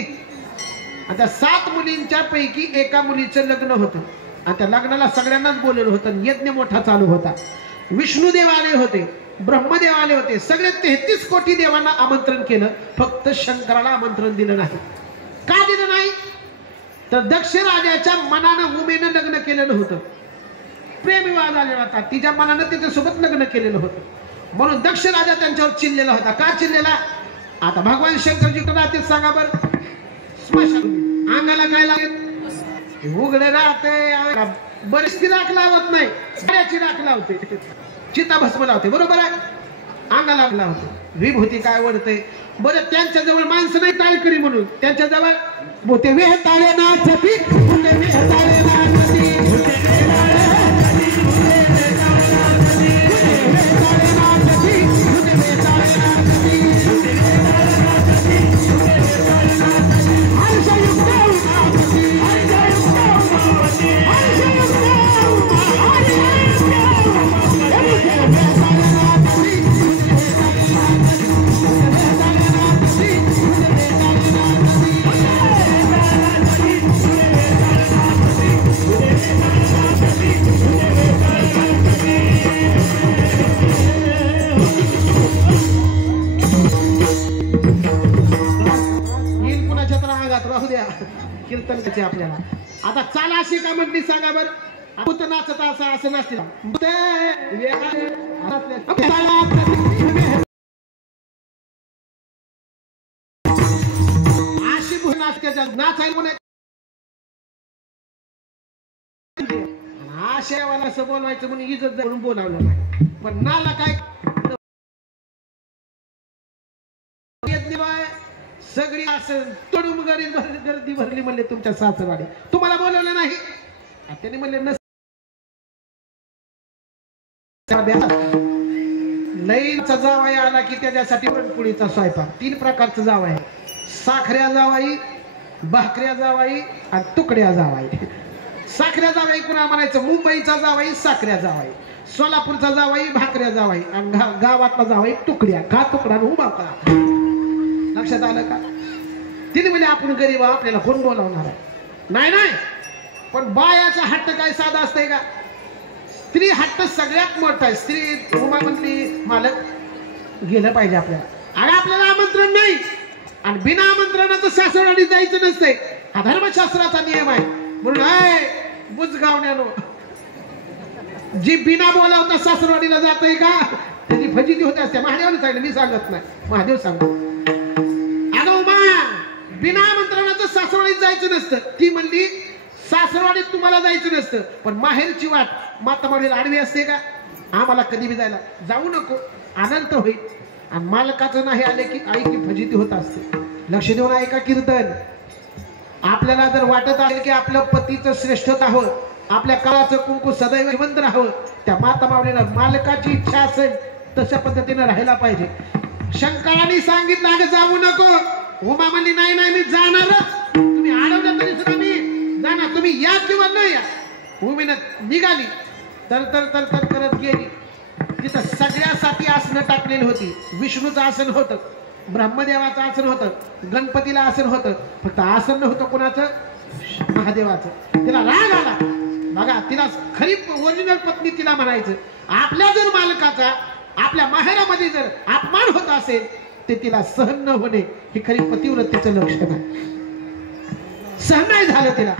आणि त्या 7 मुलींच्या पैकी एका मुलीचं लग्न होतं आणि त्या लग्नाला सगळ्यांनाच बोलवलं होतं. यज्ञ मोठा चालू होता. विष्णुदेव आले होते, ब्रह्मदेव आले होते, सगळे 33 कोटी देवांना आमंत्रण केलं. फक्त शंकराला आमंत्रण दिलं नाही. का दिलं नाही? तर दक्ष राजाच्या मनानं उमेनं लग्न केलेलं होतं. प्रेमविवाह झालेला होता. तिच्या मनानं तिच्यासोबत लग्न केलेलं होतं. म्हणून दक्ष राजा त्यांच्यावर चिडलेला होता. का चिडलेला? आता भगवान शंकरजी राहते सांगा बरं. स्मशान अंगाला काय लागेल? उघडे राहते. बरीचशी राख लावत नाही, साड्याची राख लावते, चिता भस्म लावते. बरोबर आहे? अंगाला लावते. विभूती काय ओढते. बरं त्यांच्याजवळ माणसं नाही टाळकरी म्हणून. त्यांच्याजवळ ते वेहताळे नाचती, वेहताळे नाचती, कीर्तन आपल्याला. आता चाला अशी का म्हटली सांगा बरं. भूत नाचत असं नसतील. अशी भूत नाचत्याच्या नाचायला आशयावाला असं बोलवायचं म्हणून इज्जत म्हणून बोलावलं नाही. पण नाला काय सगळी असं तडून गर्दी भरली म्हणले तुमच्या सासरवाडी. तुम्हाला बोलवलं नाही. त्यांनी म्हणले लईचा जावाई आला की त्याच्यासाठी पुरणपोळीचा स्वयंपाक. 3 प्रकारचा जावाई आहे. साखऱ्या जावाई, भाकऱ्या जावाई आणि तुकड्या जावाई. साखऱ्या जावाई कुणा म्हणायचं? मुंबईचा जावाई साखऱ्या जावाई, सोलापूरचा जावाई भाकऱ्या जावाई आणि गावातला जावाई तुकड्या. का तुकडा उभा का? लक्षात आलं का? तिने म्हणजे आपण गरीब आपल्याला कोण बोलावणार आहे? नाही. पण बायाचा हट्ट काय साधा असतंय का? स्त्री हट्ट सगळ्यात मोठा आहे. स्त्री उमा म्हणली मालक गेलं पाहिजे आपल्याला. अरे आपल्याला आमंत्रण नाही आणि बिना आमंत्रणाचं सासरवाडी जायचं नसतंय. हा धर्मशास्त्राचा नियम आहे. म्हणून बुजगावण्यानो जी बिना बोलावता सासरवाडीला जातोय का त्याची फजिती होते असते. महादेवाने सांगितलं, मी सांगत नाही. महादेव सांगतो बिना आमंत्रणाचं सासरवाडीत जायचं नसतं. ती म्हणली सासरवाडीत तुम्हाला जायचं नसतं, पण माहेरची वाट माता मावळीला आडवी असते का? आम्हाला कधी बी जायला जाऊ नको, अनंत होईल. आणि मालकाचं नाही आले की आई की फजिती होत असते. लक्ष देऊन ऐका कीर्तन. आपल्याला जर वाटत आहे की आपलं पतीचं श्रेष्ठता हवं, आपल्या काळाचं कुंकू सदैव जिवंत राहावं, त्या माता मावळीला मालकाची इच्छा असेल तशा पद्धतीने राहायला पाहिजे. शंकरांनी सांगितलं अगं जाऊ नको. उमा म्हणली नाही नाही मी जाणारच, तुम्ही अडवलं तरी सुद्धा मी जाणार, तुम्ही या किंवा न या. उमेनं निघाली, तर तर तर तर करत गेली. तिथं सगळ्यासाठी आसनं टाकलेली होती. विष्णूचं आसन होतं, ब्रह्मदेवाचं आसन होतं, गणपतीला आसन होतं, फक्त आसन नव्हतं कोणाचं? महादेवाचं. तिला राग आला. बघा, तिला खरी ओरिजिनल पत्नी तिला म्हणायचं. आपल्या जर मालकाचा आपल्या माहेरामध्ये जर अपमान होत असेल ते तिला सहन न होणे ही खरी पतिव्रतेचं लक्षण आहे. सहन नाही झालं तिला.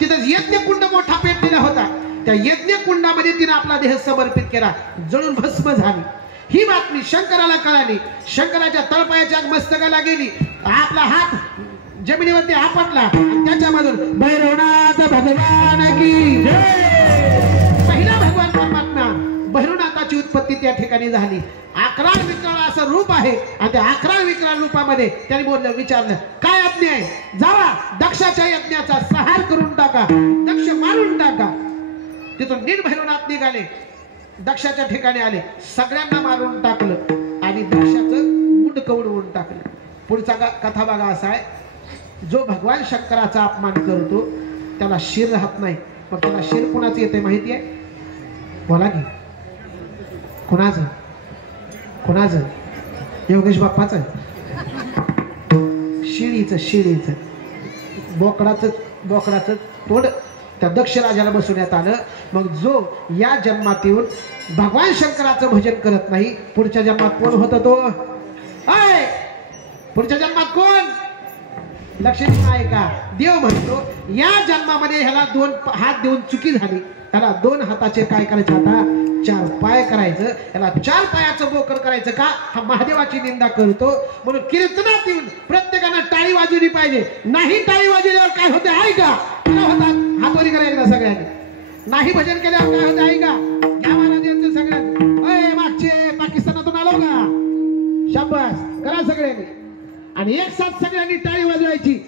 तिथं यज्ञ कुंड मोठा पेटलेला होता. त्या यज्ञ कुंडामध्ये तिने आपला देह समर्पित केला, जळून भस्म झाली. ही बातमी शंकराला कळाली. शंकराच्या तळपायाच्या मस्तकाला गेली. आपला हात जमिनीवरती आपटला आणि त्याच्यामधून भैरवनाथ भगवान की जय. पहिला भगवान परमात्मा भैरवनाथाची उत्पत्ती त्या ठिकाणी झाली. 11 विकराळ असं रूप आहे आणि त्या 11 विकराळ रूपामध्ये त्यांनी बोललं, विचारलं काय आज्ञा आहे? जावा दक्षाच्या यज्ञाचा संहार करून टाका, दक्ष मारून टाका. तिथून नीट भैरवनाथ निघाले, दक्षाच्या ठिकाणी आले, सगळ्यांना मारून टाकलं आणि दक्षाचं मुंडकं उडवून टाकलं. पुढचा कथा बघा असा आहे, जो भगवान शंकराचा अपमान करतो त्याला शिर राहत नाही. मग त्याला शिर कुणाचं येते माहिती आहे? बोला की कुणाचं? कुणाचं? योगेश बाप्पाचं? शिळीचं बोकडाचं तोंड त्या दक्ष राजाला बसवण्यात आलं. मग जो या जन्मात येऊन भगवान शंकराचं भजन करत नाही, पुढच्या जन्मात कोण होता तो? पुढच्या जन्मात कोण? लक्ष्मी आहे का? देव म्हणतो या जन्मामध्ये ह्याला 2 हात देऊन चुकी झाली, ह्याला 2 हाताचे काय करायचं? आता 4 पाय करायचं. ह्याला 4 पायाचं बोकड करायचं का? हा महादेवाची निंदा करतो. म्हणून कीर्तनात येऊन प्रत्येकानं टाळी वाजवली पाहिजे. नाही टाळी वाजवल्यावर काय होते आहे का? होतात हातोरी करा एकदा सगळ्यांनी. नाही भजन केल्यावर काय होते आहे का? घ्या महाराजांचं सगळ्यांनी. मागचे पाकिस्तानातून आलो का? शाबास करा सगळ्यांनी. आणि एक साथ सगळ्यांनी टाळी वाजवायची.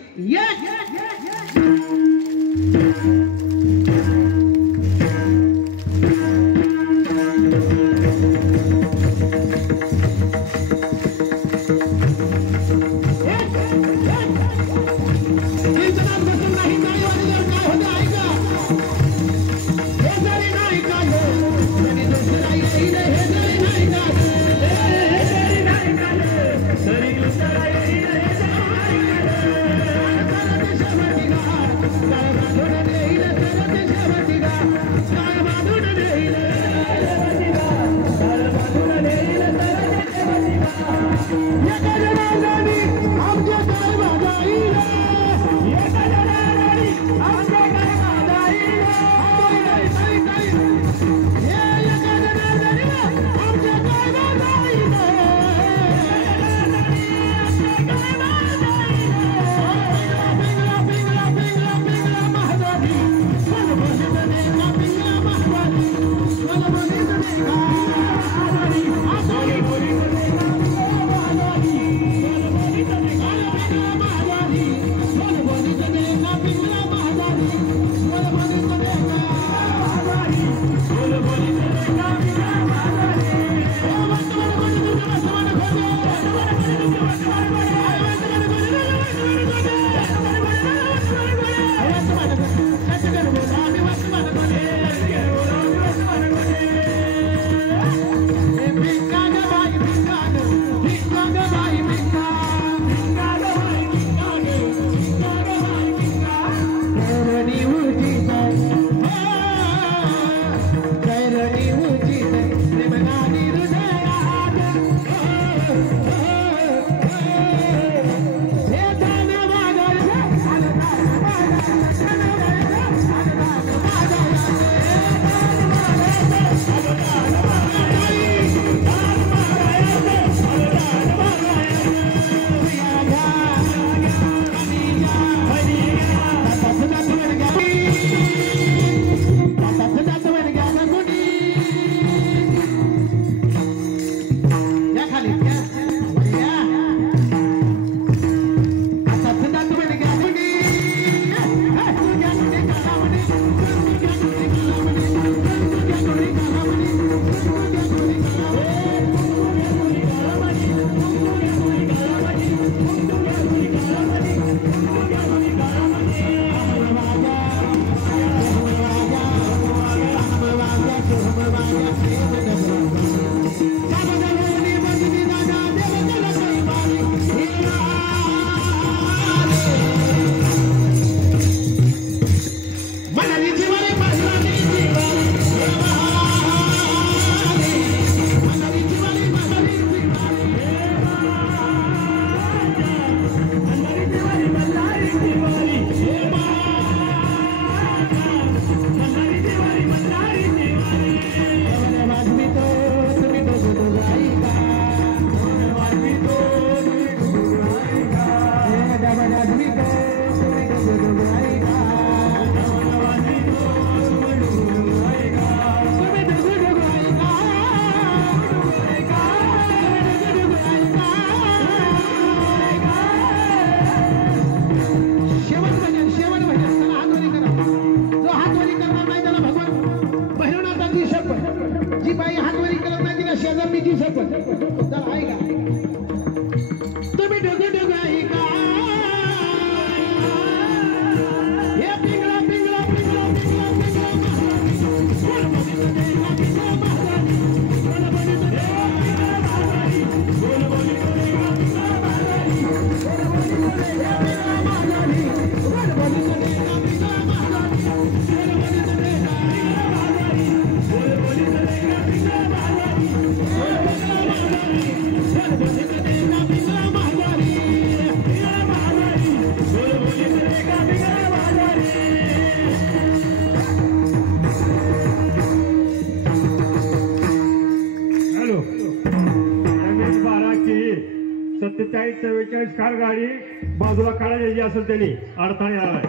बाजूला काढा जे असेल त्यांनी अडथळे आलाय.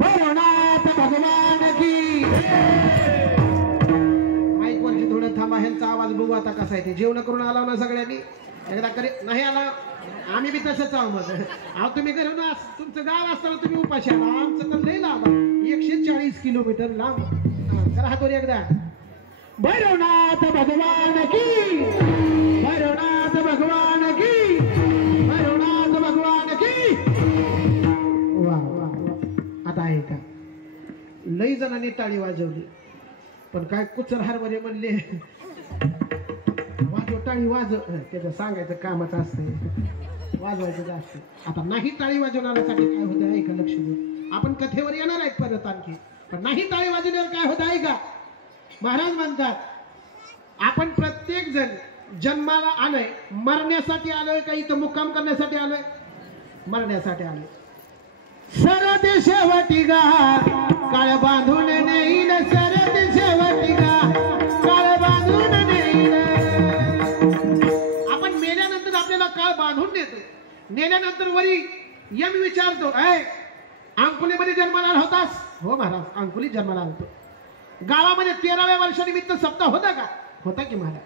भैरवनाथ भगवान की माईक वरची थोडं थांबा. ह्यांचा आवाज बघू आता कसा आहे ते. जेवण करून आला ना सगळ्यांनी एकदा करी नाही आला आम्ही बी तसंच आहो. मग अहो तुम्ही घरून तुमचं गाव असताना तुम्ही उपाशी आला. आमचं तर लई लांब 140 किलोमीटर लांब. करा हातवर एकदा. भैरवनाथ भगवान की भैरवनाथ भगवान की भैरवनाथ भगवान की. वा वा वा. आता आहे का लई जणांनी टाळी वाजवली पण काय कुचर हरभरे म्हणले वाजव टाळी वाजव. त्याचं सांगायचं कामच असतं वाजवायचं जास्त. आता नाही टाळी वाजवण्यासाठी काय होतं ऐका लक्ष देऊ. आपण कथेवर येणार आहेत परत आणखी पण नाही टाळी वाजवल्यावर काय होतं ऐका. महाराज म्हणतात आपण प्रत्येक जण जन्माला आलोय मरण्यासाठी आलोय का इथं मुक्काम करण्यासाठी आलोय. मरण्यासाठी आलोय. सरते शेवटी गा काळ बांधून नेईल सरते शेवटी गा काळ बांधून नेईल. आपण मेल्यानंतर आपल्याला काळ बांधून नेतो. नेल्यानंतर वरी यम विचारतो अंकुलीमध्ये जन्माला होतास. हो महाराज अंकुलीत जन्माला होतो. गावामध्ये 13व्या वर्षानिमित्त सप्ताह होता का. होता की महाराज.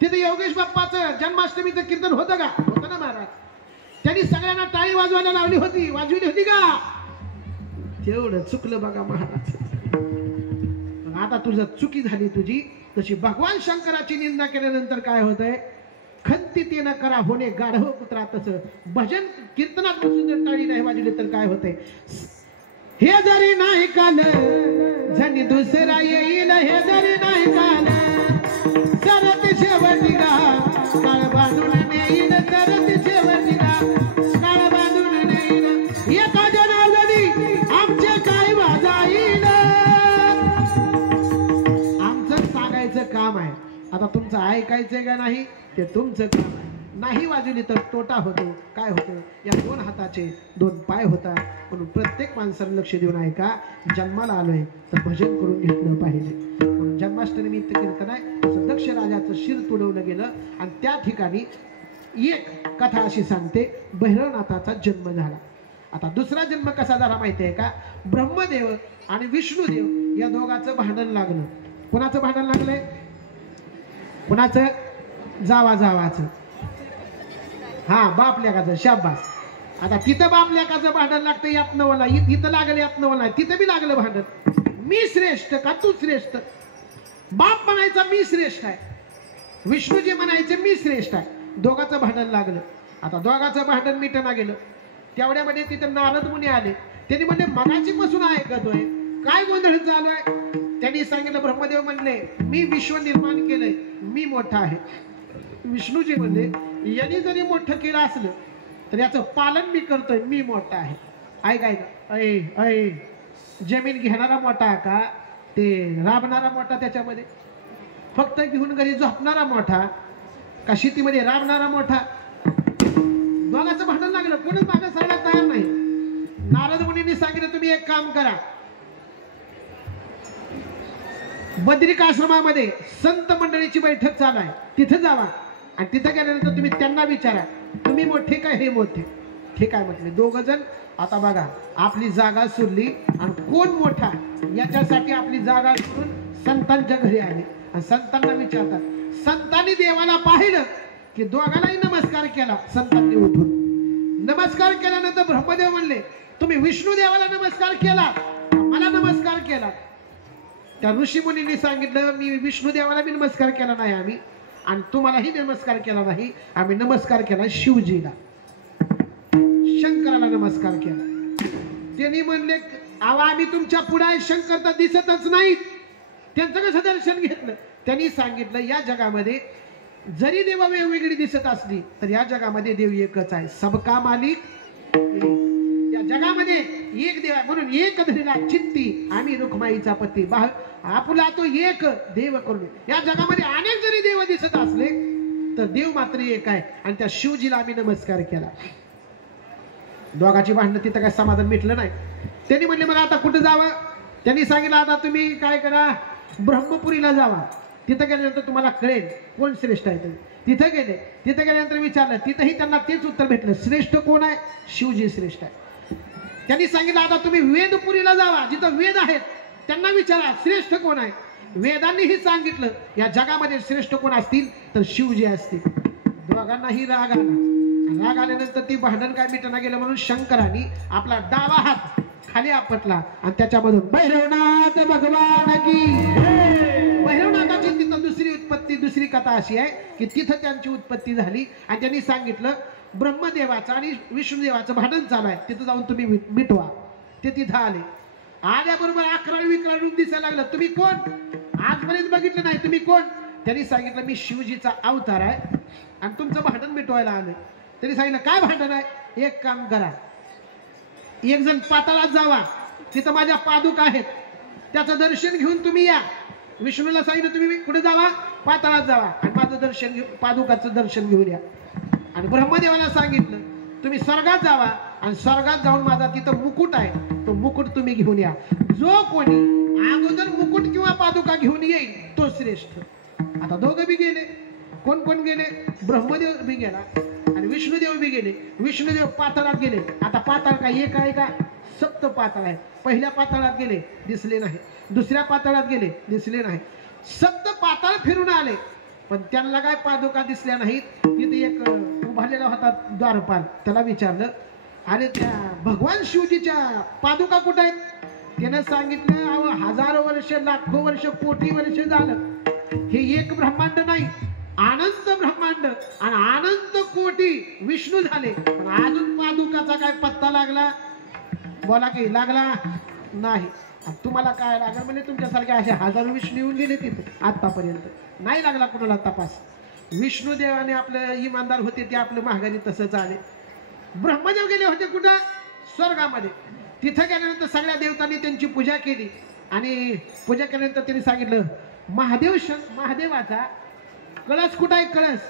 तिथे योगेश बाप्पाचं जन्माष्टमीचं कीर्तन होतं का. होतं ना महाराज. त्यांनी सगळ्यांना टाळी वाजवायला लावली होती. वाजवली होती का. तेवढं चुकलं बघा महाराज. आता तुझं चुकी झाली तुझी. तशी भगवान शंकराची निंदा केल्यानंतर काय होतंय. खंती ते न करा होणे गाढव पुत्रा. तसं भजन कीर्तनात बसून जर टाळी नाही वाजवली तर काय होतंय. हे जरी नाही काल जणी दुसरा येईल. हे जरी नाही काल सरत शेवटी गा काळ बांधून नेईल. सरत शेवटी गा काळ बांधून नेईल. एका जनावरी आमचे काय वाजाईल. आमचं सांगायचं काम आहे. आता तुमचं ऐकायचंय का नाही ते तुमचं काम आहे. नाही वाजवली तर तोटा होतो. काय होतं या 2 हाताचे 2 पाय होतात. म्हणून प्रत्येक माणसाने लक्ष देऊन ऐका. जन्माला आलोय तर भजन करून घेतलं पाहिजे. म्हणून जन्माष्टमीनिमित्त कीर्तन आहे. तसं दक्ष राजाचं शिर तुडवलं गेलं आणि त्या ठिकाणी एक कथा अशी सांगते भैरवनाथाचा जन्म झाला. आता दुसरा जन्म कसा झाला माहिती आहे का. ब्रह्मदेव आणि विष्णुदेव या दोघांचं भांडण लागलं. कोणाचं भांडण लागलंय. कोणाचं जावाचं. हा बाप लेकाचं. शाबास. आता तिथं बाप लेकाचं भांडण लागतं यात नवला. इथं लागलं यात नवला. तिथं बी लागलं भांडण. मी श्रेष्ठ का तू श्रेष्ठ. बाप म्हणायचा मी श्रेष्ठ आहे. विष्णूजी म्हणायचे मी श्रेष्ठ आहे. दोघांचं भांडण लागलं. आता दोघांचं भांडण मिटना गेलं. तेवढ्यामध्ये तिथं नारद मुनी आले. त्यांनी म्हणले मगाची पासून ऐकतोय काय गोंधळ चालू आहे. त्यांनी सांगितलं ब्रह्मदेव म्हणले मी विश्व निर्माण केलंय मी मोठा आहे. विष्णूजी म्हणले यांनी जरी मोठं केलं असलं तर याचं पालन मी करतोय मी मोठा आहे. ऐका ऐ जमीन घेणारा मोठा का ते राबणारा मोठा. त्याच्यामध्ये फक्त घेऊन घरी झोपणारा मोठा का शेतीमध्ये राबणारा मोठा. दोघांचं भांडण लागलं. कोणच मागं सरला तयार नाही. नारद मुनींनी सांगितलं तुम्ही एक काम करा. बद्रिक आश्रमामध्ये संत मंडळीची बैठक चालू आहे. तिथं जावा आणि तिथं गेल्यानंतर तुम्ही त्यांना विचारा तुम्ही मोठे काय हे मोठे. ठीक आहे म्हटले. 2 जण. आता बघा आपली जागा सुरली आणि कोण मोठा याच्यासाठी आपली जागा सोडून संतांच्या घरी आले आणि संतांना विचारतात. संतांनी देवाला पाहिलं की दोघांनाही नमस्कार केला. संतांनी उठून नमस्कार केल्यानंतर ब्रह्मदेव म्हणले तुम्ही विष्णू देवाला नमस्कार केला मला नमस्कार केला. त्या ऋषी मुनींनी सांगितलं मी विष्णू देवाला बी नमस्कार केला नाही आम्ही आणि तुम्हालाही नमस्कार केला नाही. आम्ही नमस्कार केला शिवजीला शंकराला नमस्कार केला. त्यांनी म्हणले आम्ही तुमच्या पुढे शंकर तर दिसतच नाहीत. त्यांचं कसं दर्शन घेतलं. त्यांनी सांगितलं या जगामध्ये जरी देव वेगवेगळी दिसत असली तर या जगामध्ये देव एकच आहे. सबका मालिक. या जगामध्ये एक देव आहे म्हणून एक धरीला चित्ती आम्ही रुक्माईचा पती. आपला तो एक देव करून. या जगामध्ये अनेक जरी देव दिसत असले तर देव मात्र एक आहे आणि त्या शिवजीला आम्ही नमस्कार केला. दोघांची भांडणं तिथं काय समाधान मिटलं नाही. त्यांनी म्हणले मग आता कुठं जावं. त्यांनी सांगितलं आता तुम्ही काय करा ब्रह्मपुरीला जावा. तिथं गेल्यानंतर तुम्हाला कळेल कोण श्रेष्ठ आहे. तिथे गेले. तिथे गेल्यानंतर विचारलं, तिथेही त्यांना तेच उत्तर भेटलं, श्रेष्ठ कोण आहे? शिवजी श्रेष्ठ आहे. त्यांनी सांगितलं आता तुम्ही वेदपुरीला जावा, जिथं वेद आहेत त्यांना विचारा श्रेष्ठ कोण आहे. वेदांनीही सांगितलं या जगामध्ये श्रेष्ठ कोण असतील तर शिवजी असतील. दोघांनाही राग आला. राग आल्यानंतर ती भांडण काय मिटना गेलं म्हणून शंकरांनी आपला डावा हात खाली आपटला आणि त्याच्यामधून भैरवनाथ भगवान की. भैरवनाथाची तिथं दुसरी उत्पत्ती, दुसरी कथा अशी आहे की तिथं त्यांची उत्पत्ती झाली आणि त्यांनी सांगितलं ब्रह्मदेवाचं आणि विष्णुदेवाचं भांडण चालू आहे, तिथं जाऊन तुम्ही मिटवा. ते तिथं आले. आल्याबरोबर 11 रूप दिसायला लागलं. तुम्ही कोण? आजपर्यंत बघितलं नाही, तुम्ही कोण? त्यांनी सांगितलं मी शिवजीचा अवतार आहे आणि तुमचं भांडण मिटवायला आलं. त्यांनी सांगितलं काय भांडण आहे? एक काम करा, एक जण पाताळात जावा, तिथं माझ्या पादुका आहेत, त्याचं दर्शन घेऊन तुम्ही या. विष्णूला सांगितलं तुम्ही कुठे जावा? पाताळात जावा आणि माझं दर्शन घेऊन, पादुकाचं दर्शन घेऊन या. आणि ब्रह्मदेवाला सांगितलं तुम्ही स्वर्गात जावा आणि स्वर्गात जाऊन माझा तिथं मुकुट आहे, तो मुकुट तुम्ही घेऊन या. जो कोणी अगोदर मुकुट किंवा पादुका घेऊन येईल तो श्रेष्ठ. आता दोघं बी गेले. कोण कोण गेले? ब्रह्मदेव बी गेला आणि विष्णुदेव बी गेले. विष्णुदेव पाताळात गेले. आता पाताळ काय एक आहे का? सप्त पाताळ आहे. पहिल्या पाताळात गेले, दिसले नाही. दुसऱ्या पाताळात गेले, दिसले नाही. सप्त पाताळ फिरून आले पण त्यांना काय पादुका दिसल्या नाहीत. तिथे एक उभारलेला होता द्वारपाल, त्याला विचारलं अरे त्या भगवान शिवजीच्या पादुका कुठे आहेत? त्याने सांगितलं अहो हजारो वर्ष, लाखो वर्ष, कोटी वर्ष झालं, हे एक ब्रह्मांड नाही, अनंत ब्रह्मांड आणि अनंत कोटी विष्णू झाले पण अजून पादुकाचा काय पत्ता लागला? बोला की लागला नाही. तुम्हाला काय लागला म्हणजे तुमच्यासारखे असे हजारो विष्णू येऊन गेले तिथे, आतापर्यंत नाही लागला कुणाला तपास. विष्णुदेवाने आपलं इमानदार होते ते आपलं महागारी तसंच आले. ब्रह्मदेव गेले होते कुठं? स्वर्गामध्ये. तिथं गेल्यानंतर सगळ्या देवतांनी त्यांची पूजा केली आणि पूजा केल्यानंतर त्यांनी सांगितलं महादेवाचा कळस कुठं आहे? कळस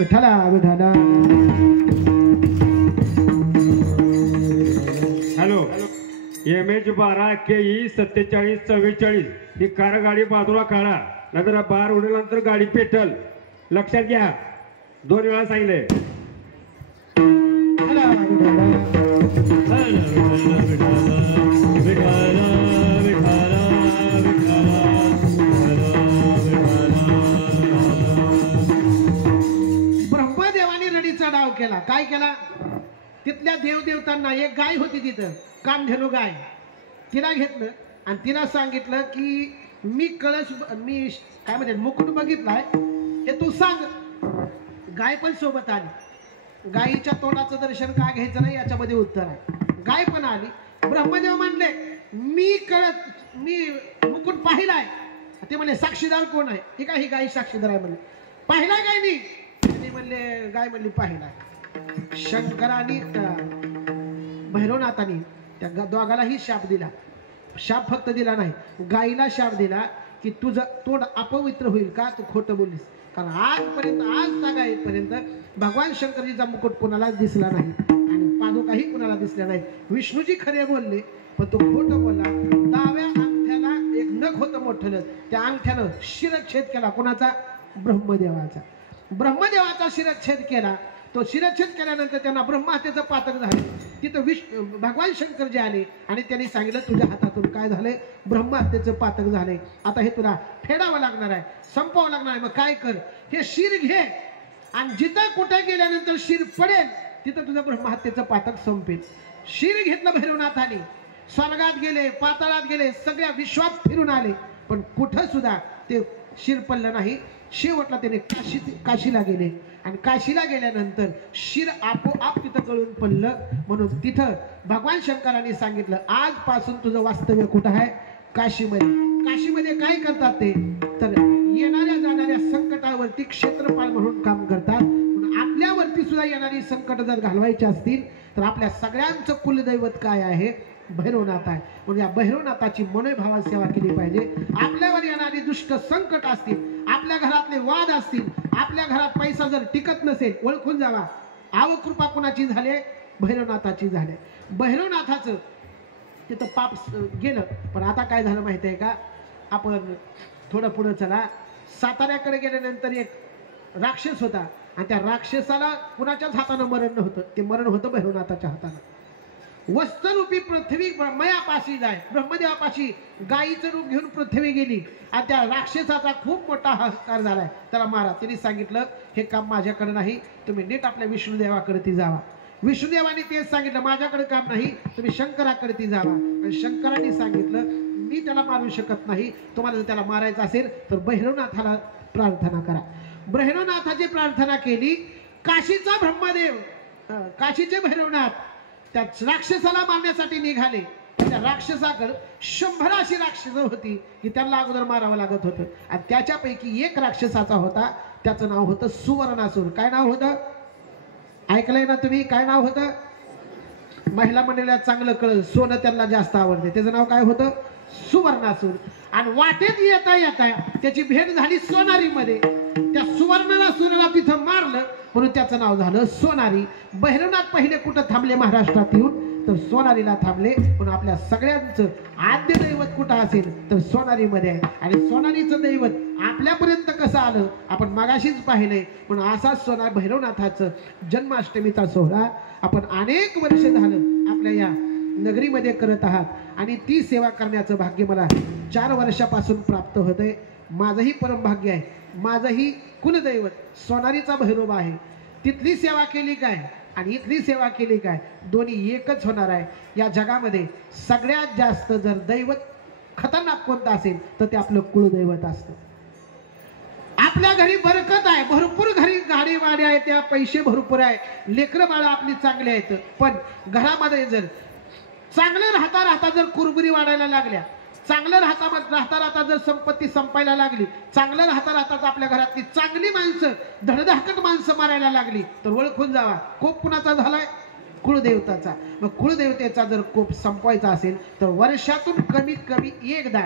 विठाला विठाला. हॅलो, MH12 KE 4744 ही कार गाडी बाजूला काढा, नंतर बाहेर उडल्यानंतर गाडी पेटल. लक्षात घ्या, 2 वेळा सांगितले. ब्रह्मदेवाने रडीचा डाव केला. काय केला? तिथल्या देवदेवतांना एक गाय होती तिथं, कामधेनू गाय, तिला घेतलं आणि तिला सांगितलं की मी कळस, मी काय म्हणते मुकुट बघितलाय हे तू सांग. गाय पण सोबत आली. गायीच्या तोंडाचं दर्शन का घ्यायचं नाही याच्यामध्ये उत्तर आहे. गाय पण आली. ब्रह्मदेव म्हणले मी मुकुट पाहिलाय. ते म्हणले साक्षीदार कोण आहे? ठीक आहे, ही गाय साक्षीदार आहे म्हणले. पाहिलाय गाय मी? ते म्हणले गाय म्हणली पाहिलाय. शंकराने भैरवनाथाने त्या दोघालाही शाप दिला. शाप फक्त दिला नाही, गायीला शाप दिला की तुझं तोंड अपवित्र होईल का तू खोटं बोललीस. कारण आजपर्यंत, आज जागा येईपर्यंत भगवान शंकरजीचा मुकुट कोणालाच दिसला नाही आणि पादुकाही कोणाला दिसल्या नाही. विष्णूजी खरे बोलले पण तो खोटं बोलला. डाव्या अंगठ्याला एक नख होतं मोठं, त्या अंगठ्यानं शिरच्छेद केला. कोणाचा? ब्रह्मदेवाचा. ब्रह्मदेवाचा शिरच्छेद केला. तो शिरच्छेद केल्यानंतर त्यांना ब्रह्महत्येचं पातक झाले. तिथं भगवान शंकर जे आले आणि त्यांनी सांगितलं तुझ्या हातातून काय झालंय? ब्रह्महत्येचं पातक झालंय. आता हे तुला फेडावं लागणार आहे, संपवावं लागणार आहे. मग काय कर? हे शिर घे आणि जिथं कुठे गेल्यानंतर शिर पडेल तिथं तुझं ब्रह्महत्येचं पातक संपेल. शिर घेतलं भैरवनाथाने. स्वर्गात गेले, पाताळात गेले, सगळ्या विश्वात फिरून आले पण कुठं सुद्धा ते शिर पडलं नाही. शेवटला त्याने काशीला गेले आणि काशीला गेल्यानंतर शिर आपोआप तिथं गळून पडलं. म्हणून तिथं भगवान शंकरांनी सांगितलं आजपासून तुझं वास्तव्य कुठं आहे? काशीमध्ये. काशीमध्ये काय करतात ते तर येणाऱ्या जाणाऱ्या संकटावरती क्षेत्रपाल म्हणून काम करतात. म्हणून आपल्यावरती सुद्धा येणारी संकट जर घालवायची असतील तर आपल्या सगळ्यांचं कुलदैवत काय आहे? भैरवनाथ आहे. म्हणून या भैरवनाथाची मनोभावा सेवा केली पाहिजे. आपल्यावर येणारी दुष्ट संकट असतील, आपल्या घरातले वाद असतील, आपल्या घरात पैसा जर टिकत नसेल, ओळखून जावा आवकृपा कोणाची झाली? भैरवनाथाची झाली. भैरवनाथाचं तिथं पाप गेलं पण आता काय झालं माहिती आहे का? आपण थोडं पुढं चला. साताऱ्याकडे गेल्यानंतर एक राक्षस होता आणि त्या राक्षसाला कुणाच्याच हातानं मरण नव्हतं, ते मरण होतं भैरवनाथाच्या हातानं। वस्त्ररूपी पृथ्वी ब्रह्मयापाशी जाय, ब्रह्मदेवापाशी गायीचं रूप घेऊन पृथ्वी गेली आणि त्या राक्षसाचा खूप मोठा अहंकार झालाय, त्याला मारा। तिने सांगितलं हे काम माझ्याकडे नाही, तुम्ही नीट आपल्या विष्णुदेवाकडे ती जावा। विष्णुदेवाने तेच सांगितलं माझ्याकडे काम नाही, तुम्ही शंकराकडे ती जावा। आणि शंकराने सांगितलं मी त्याला मारू शकत नाही, तुम्हाला जर त्याला मारायचं असेल तर भैरवनाथाला प्रार्थना करा। भैरवनाथाची प्रार्थना केली। काशीचा ब्रह्मदेव, काशीचे भैरवनाथ त्या राक्षसाला मारण्यासाठी निघाले। त्या राक्षसाकडे 100 अशी राक्षसं होती की त्यांना अगोदर मारावं लागत होतं आणि त्याच्यापैकी एक राक्षसाचा होता, त्याचं नाव होतं सुवर्णासूर। काय नाव होतं ऐकलंय ना तुम्ही? काय नाव होतं? महिला मंडळीला चांगलं कळलं, सोनं त्यांना जास्त आवडते, त्याचं नाव काय होतं? सुवर्णासूर। आणि वाटेत येता येता त्याची भेट झाली सोनारीमध्ये। त्या सुवर्णासूराला तिथं मारलं म्हणून त्याचं नाव झालं सोनारी। भैरवनाथ पहिले कुठं थांबले महाराष्ट्रात येऊन? तर सोनारीला थांबले। पण आपल्या सगळ्यांचं आद्य दैवत कुठं असेल तर सोनारीमध्ये आहे। आणि सोनारीचं दैवत आपल्यापर्यंत कसं आलं आपण मागाशीच पाहिलंय। पण असाच सोनार भैरवनाथाचं जन्माष्टमीचा सोहळा आपण अनेक वर्ष झालं आपल्या या नगरीमध्ये करत आहात आणि ती सेवा करण्याचं भाग्य मला 4 वर्षापासून प्राप्त होतंय। माझंही परम भाग्य आहे। माझंही कुलदैवत सोनारीचा भैरोबा आहे। तिथली सेवा केली काय आणि इथली सेवा केली काय, दोन्ही एकच होणार आहे। या जगामध्ये सगळ्यात जास्त जर दैवत खतरनाक कोणतं असेल तर ते आपलं कुलदैवत असतं। आपल्या घरी बरकत आहे, भरपूर घरी गाडी वाडी आहे, त्या पैसे भरपूर आहे, लेकरं बाळ आपली चांगली आहेत, पण घरामध्ये जर चांगलं राहता राहता जर कुरबुरी वाढायला लागल्या, चांगलं राहता राहता जर संपत्ती संपायला लागली, चांगलं राहता राहताच आपल्या घरातली चांगली माणसं धडधाकट माणसं मारायला लागली तर ओळखून जावा कोप कुणाचा झालाय? कुळदेवताचा। मग कुळदेवतेचा जर कोप संपवायचा असेल तर वर्षातून कमीत कमी एकदा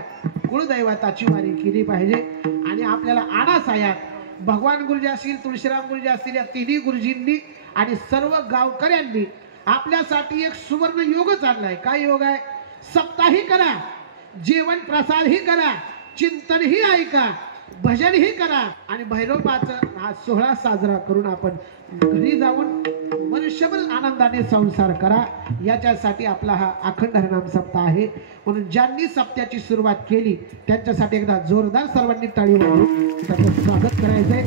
कुळदैवताची वारी केली पाहिजे। आणि आपल्याला आणासायात भगवान गुरुजी असतील, तुळशीराम गुरुजी असतील, या तिन्ही गुरुजींनी आणि सर्व गावकऱ्यांनी आपल्यासाठी एक सुवर्ण योगच आणलाय। काय योग आहे? सप्ताही करा, जेवण प्रसाद ही करा, चिंतन ही ऐका, भजन ही करा आणि भैरवबाचा हा सोहळा साजरा करून आपण घरी जाऊन वर्षभर आनंदाने संसार करा। याच्यासाठी आपला हा अखंड हरिनाम सप्ताह आहे। म्हणून ज्यांनी सप्त्याची सुरुवात केली त्यांच्यासाठी एकदा जोरदार सर्वांनी टाळी वाजवून त्याचं स्वागत करायचंय।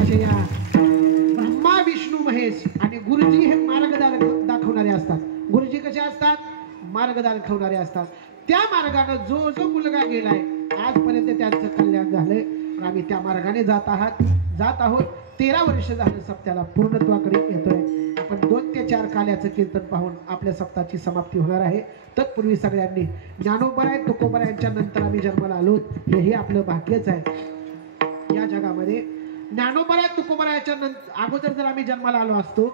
अशा या ब्रह्मा विष्णू महेश आणि गुरुजी हे मार्ग दाखवणारे असतात। गुरुजी कसे असतात? मार्ग दाखवणारे असतात। त्या मार्गाने जो जो मुलगा गेलाय आजपर्यंत त्यांचं कल्याण झालंय। आम्ही त्या मार्गाने जात आहोत। 13 वर्ष झालं सप्त्याला पूर्णत्वाकडे येतोय। आपण 2 ते 4 काल्याचं कीर्तन पाहून आपल्या सप्ताहाची समाप्ती होणार आहे। तत्पूर्वी सगळ्यांनी ज्ञानोबराय तुकोबराय यांच्या नंतर आम्ही जन्माला आलो, हेही आपलं भाग्यच आहे। या जगामध्ये ज्ञानोबराय तुकोबरायाच्या अगोदर जर आम्ही जन्माला आलो असतो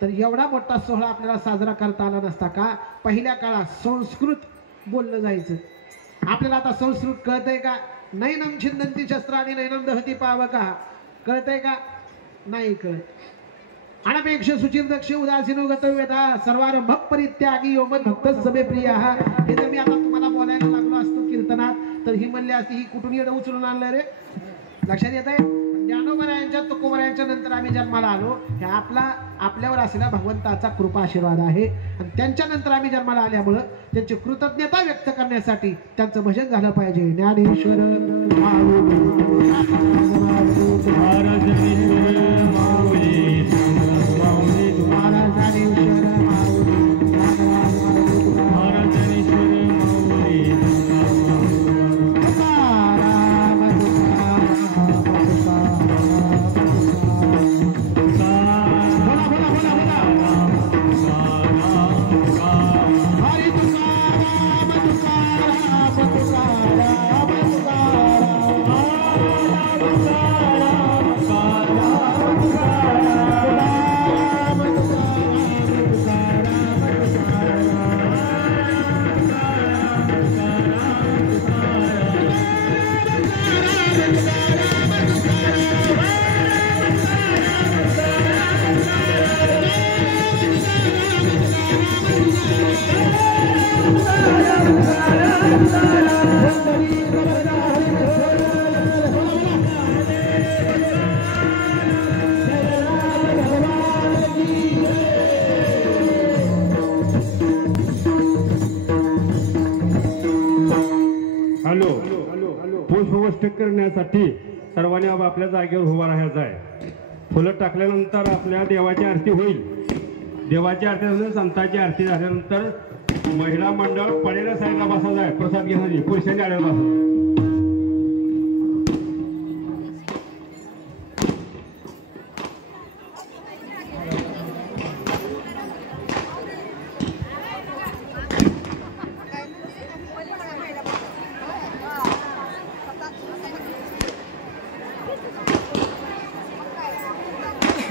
तर एवढा मोठा सोहळा आपल्याला साजरा करता आला नसता का? पहिल्या काळात संस्कृत बोललं जायचं। आपल्याला आता संस्कृत कळतंय का? नैनम छिंदंती शस्त्राणी नैनम दहती पावका, कळतंय का? नाही कळत। अनपेक्ष सुचिर दक्ष उदासीनो गतव्यता सर्वारंभ परित्यागी यो मद भक्त सभे प्रिय। हे जर मी आता तुम्हाला बोलायला लागलो असतो कीर्तनात तर ही म्हणली असती ही कुठून येणं उचलून आणलं रे? लक्षात येत आहे? ज्ञानोबरायांच्या तुकोबरायांच्या नंतर आम्ही जन्माला आलो, हे आपल्यावर असलेला भगवंताचा कृपा आशीर्वाद आहे। आणि त्यांच्या नंतर आम्ही जन्माला आल्यामुळं त्यांची कृतज्ञता व्यक्त करण्यासाठी त्यांचं भजन झालं पाहिजे। ज्ञानेश्वर हॅलो पुष्पवृष्टी करण्यासाठी सर्वांनी आपल्या जागेवर उभा राहायचं आहे. फुलं टाकल्यानंतर आपल्या देवाची आरती होईल. देवाची आरती झाल्यानंतर संतांची आरती झाल्यानंतर महिला मंडळ पडेल्या साईडला बसायचं आहे. प्रसाद घेण्यासाठी पुरुषांनी आलेला बसा.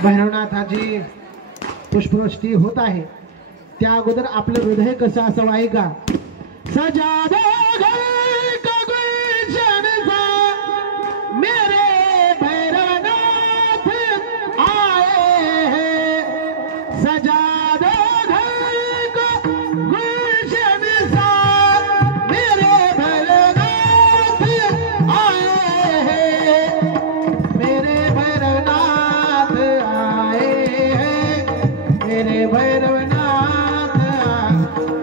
भैरवनाथाची पुष्पवृष्टी होत आहे. त्या अगोदर आपलं हृदय कसं असावं आहे का? सजादा घर का गुलशन सा मेरे भैरवनाथ आए हैं. सजादा घर का गुलशन सा मेरे भैरवनाथ आए हैं. मेरे भैरवनाथ आए हैं. मेरे भैरवनाथ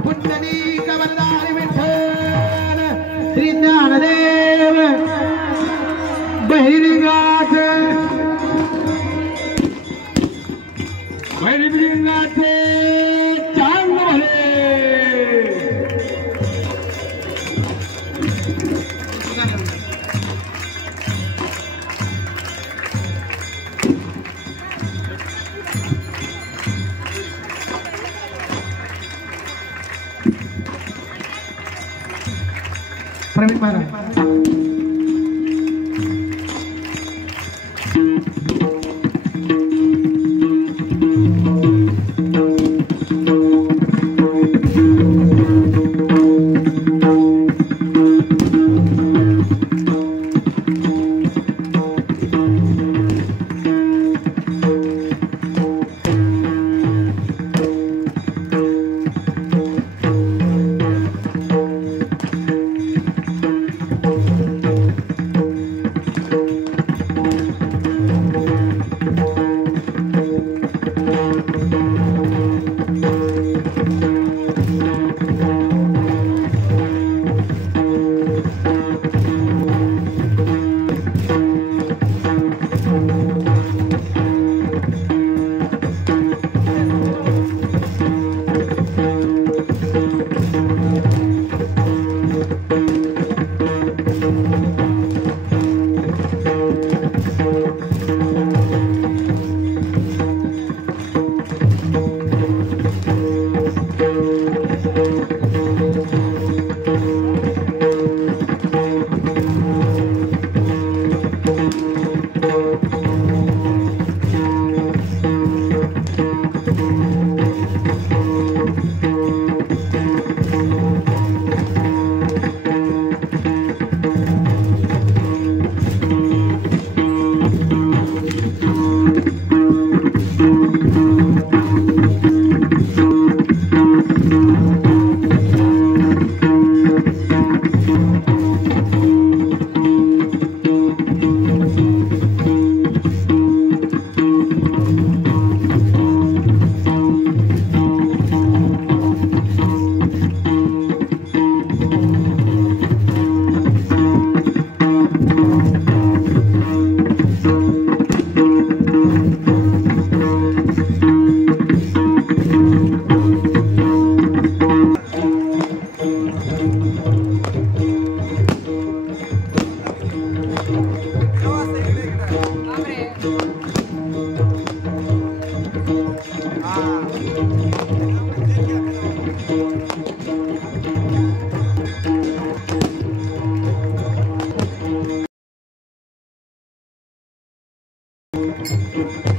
पुंडलीक वरदानी विठ्ठल श्री ज्ञानदेव बहिरंगाच बहिरंगाचे चांग भले. Pravin Maharaj Thank you.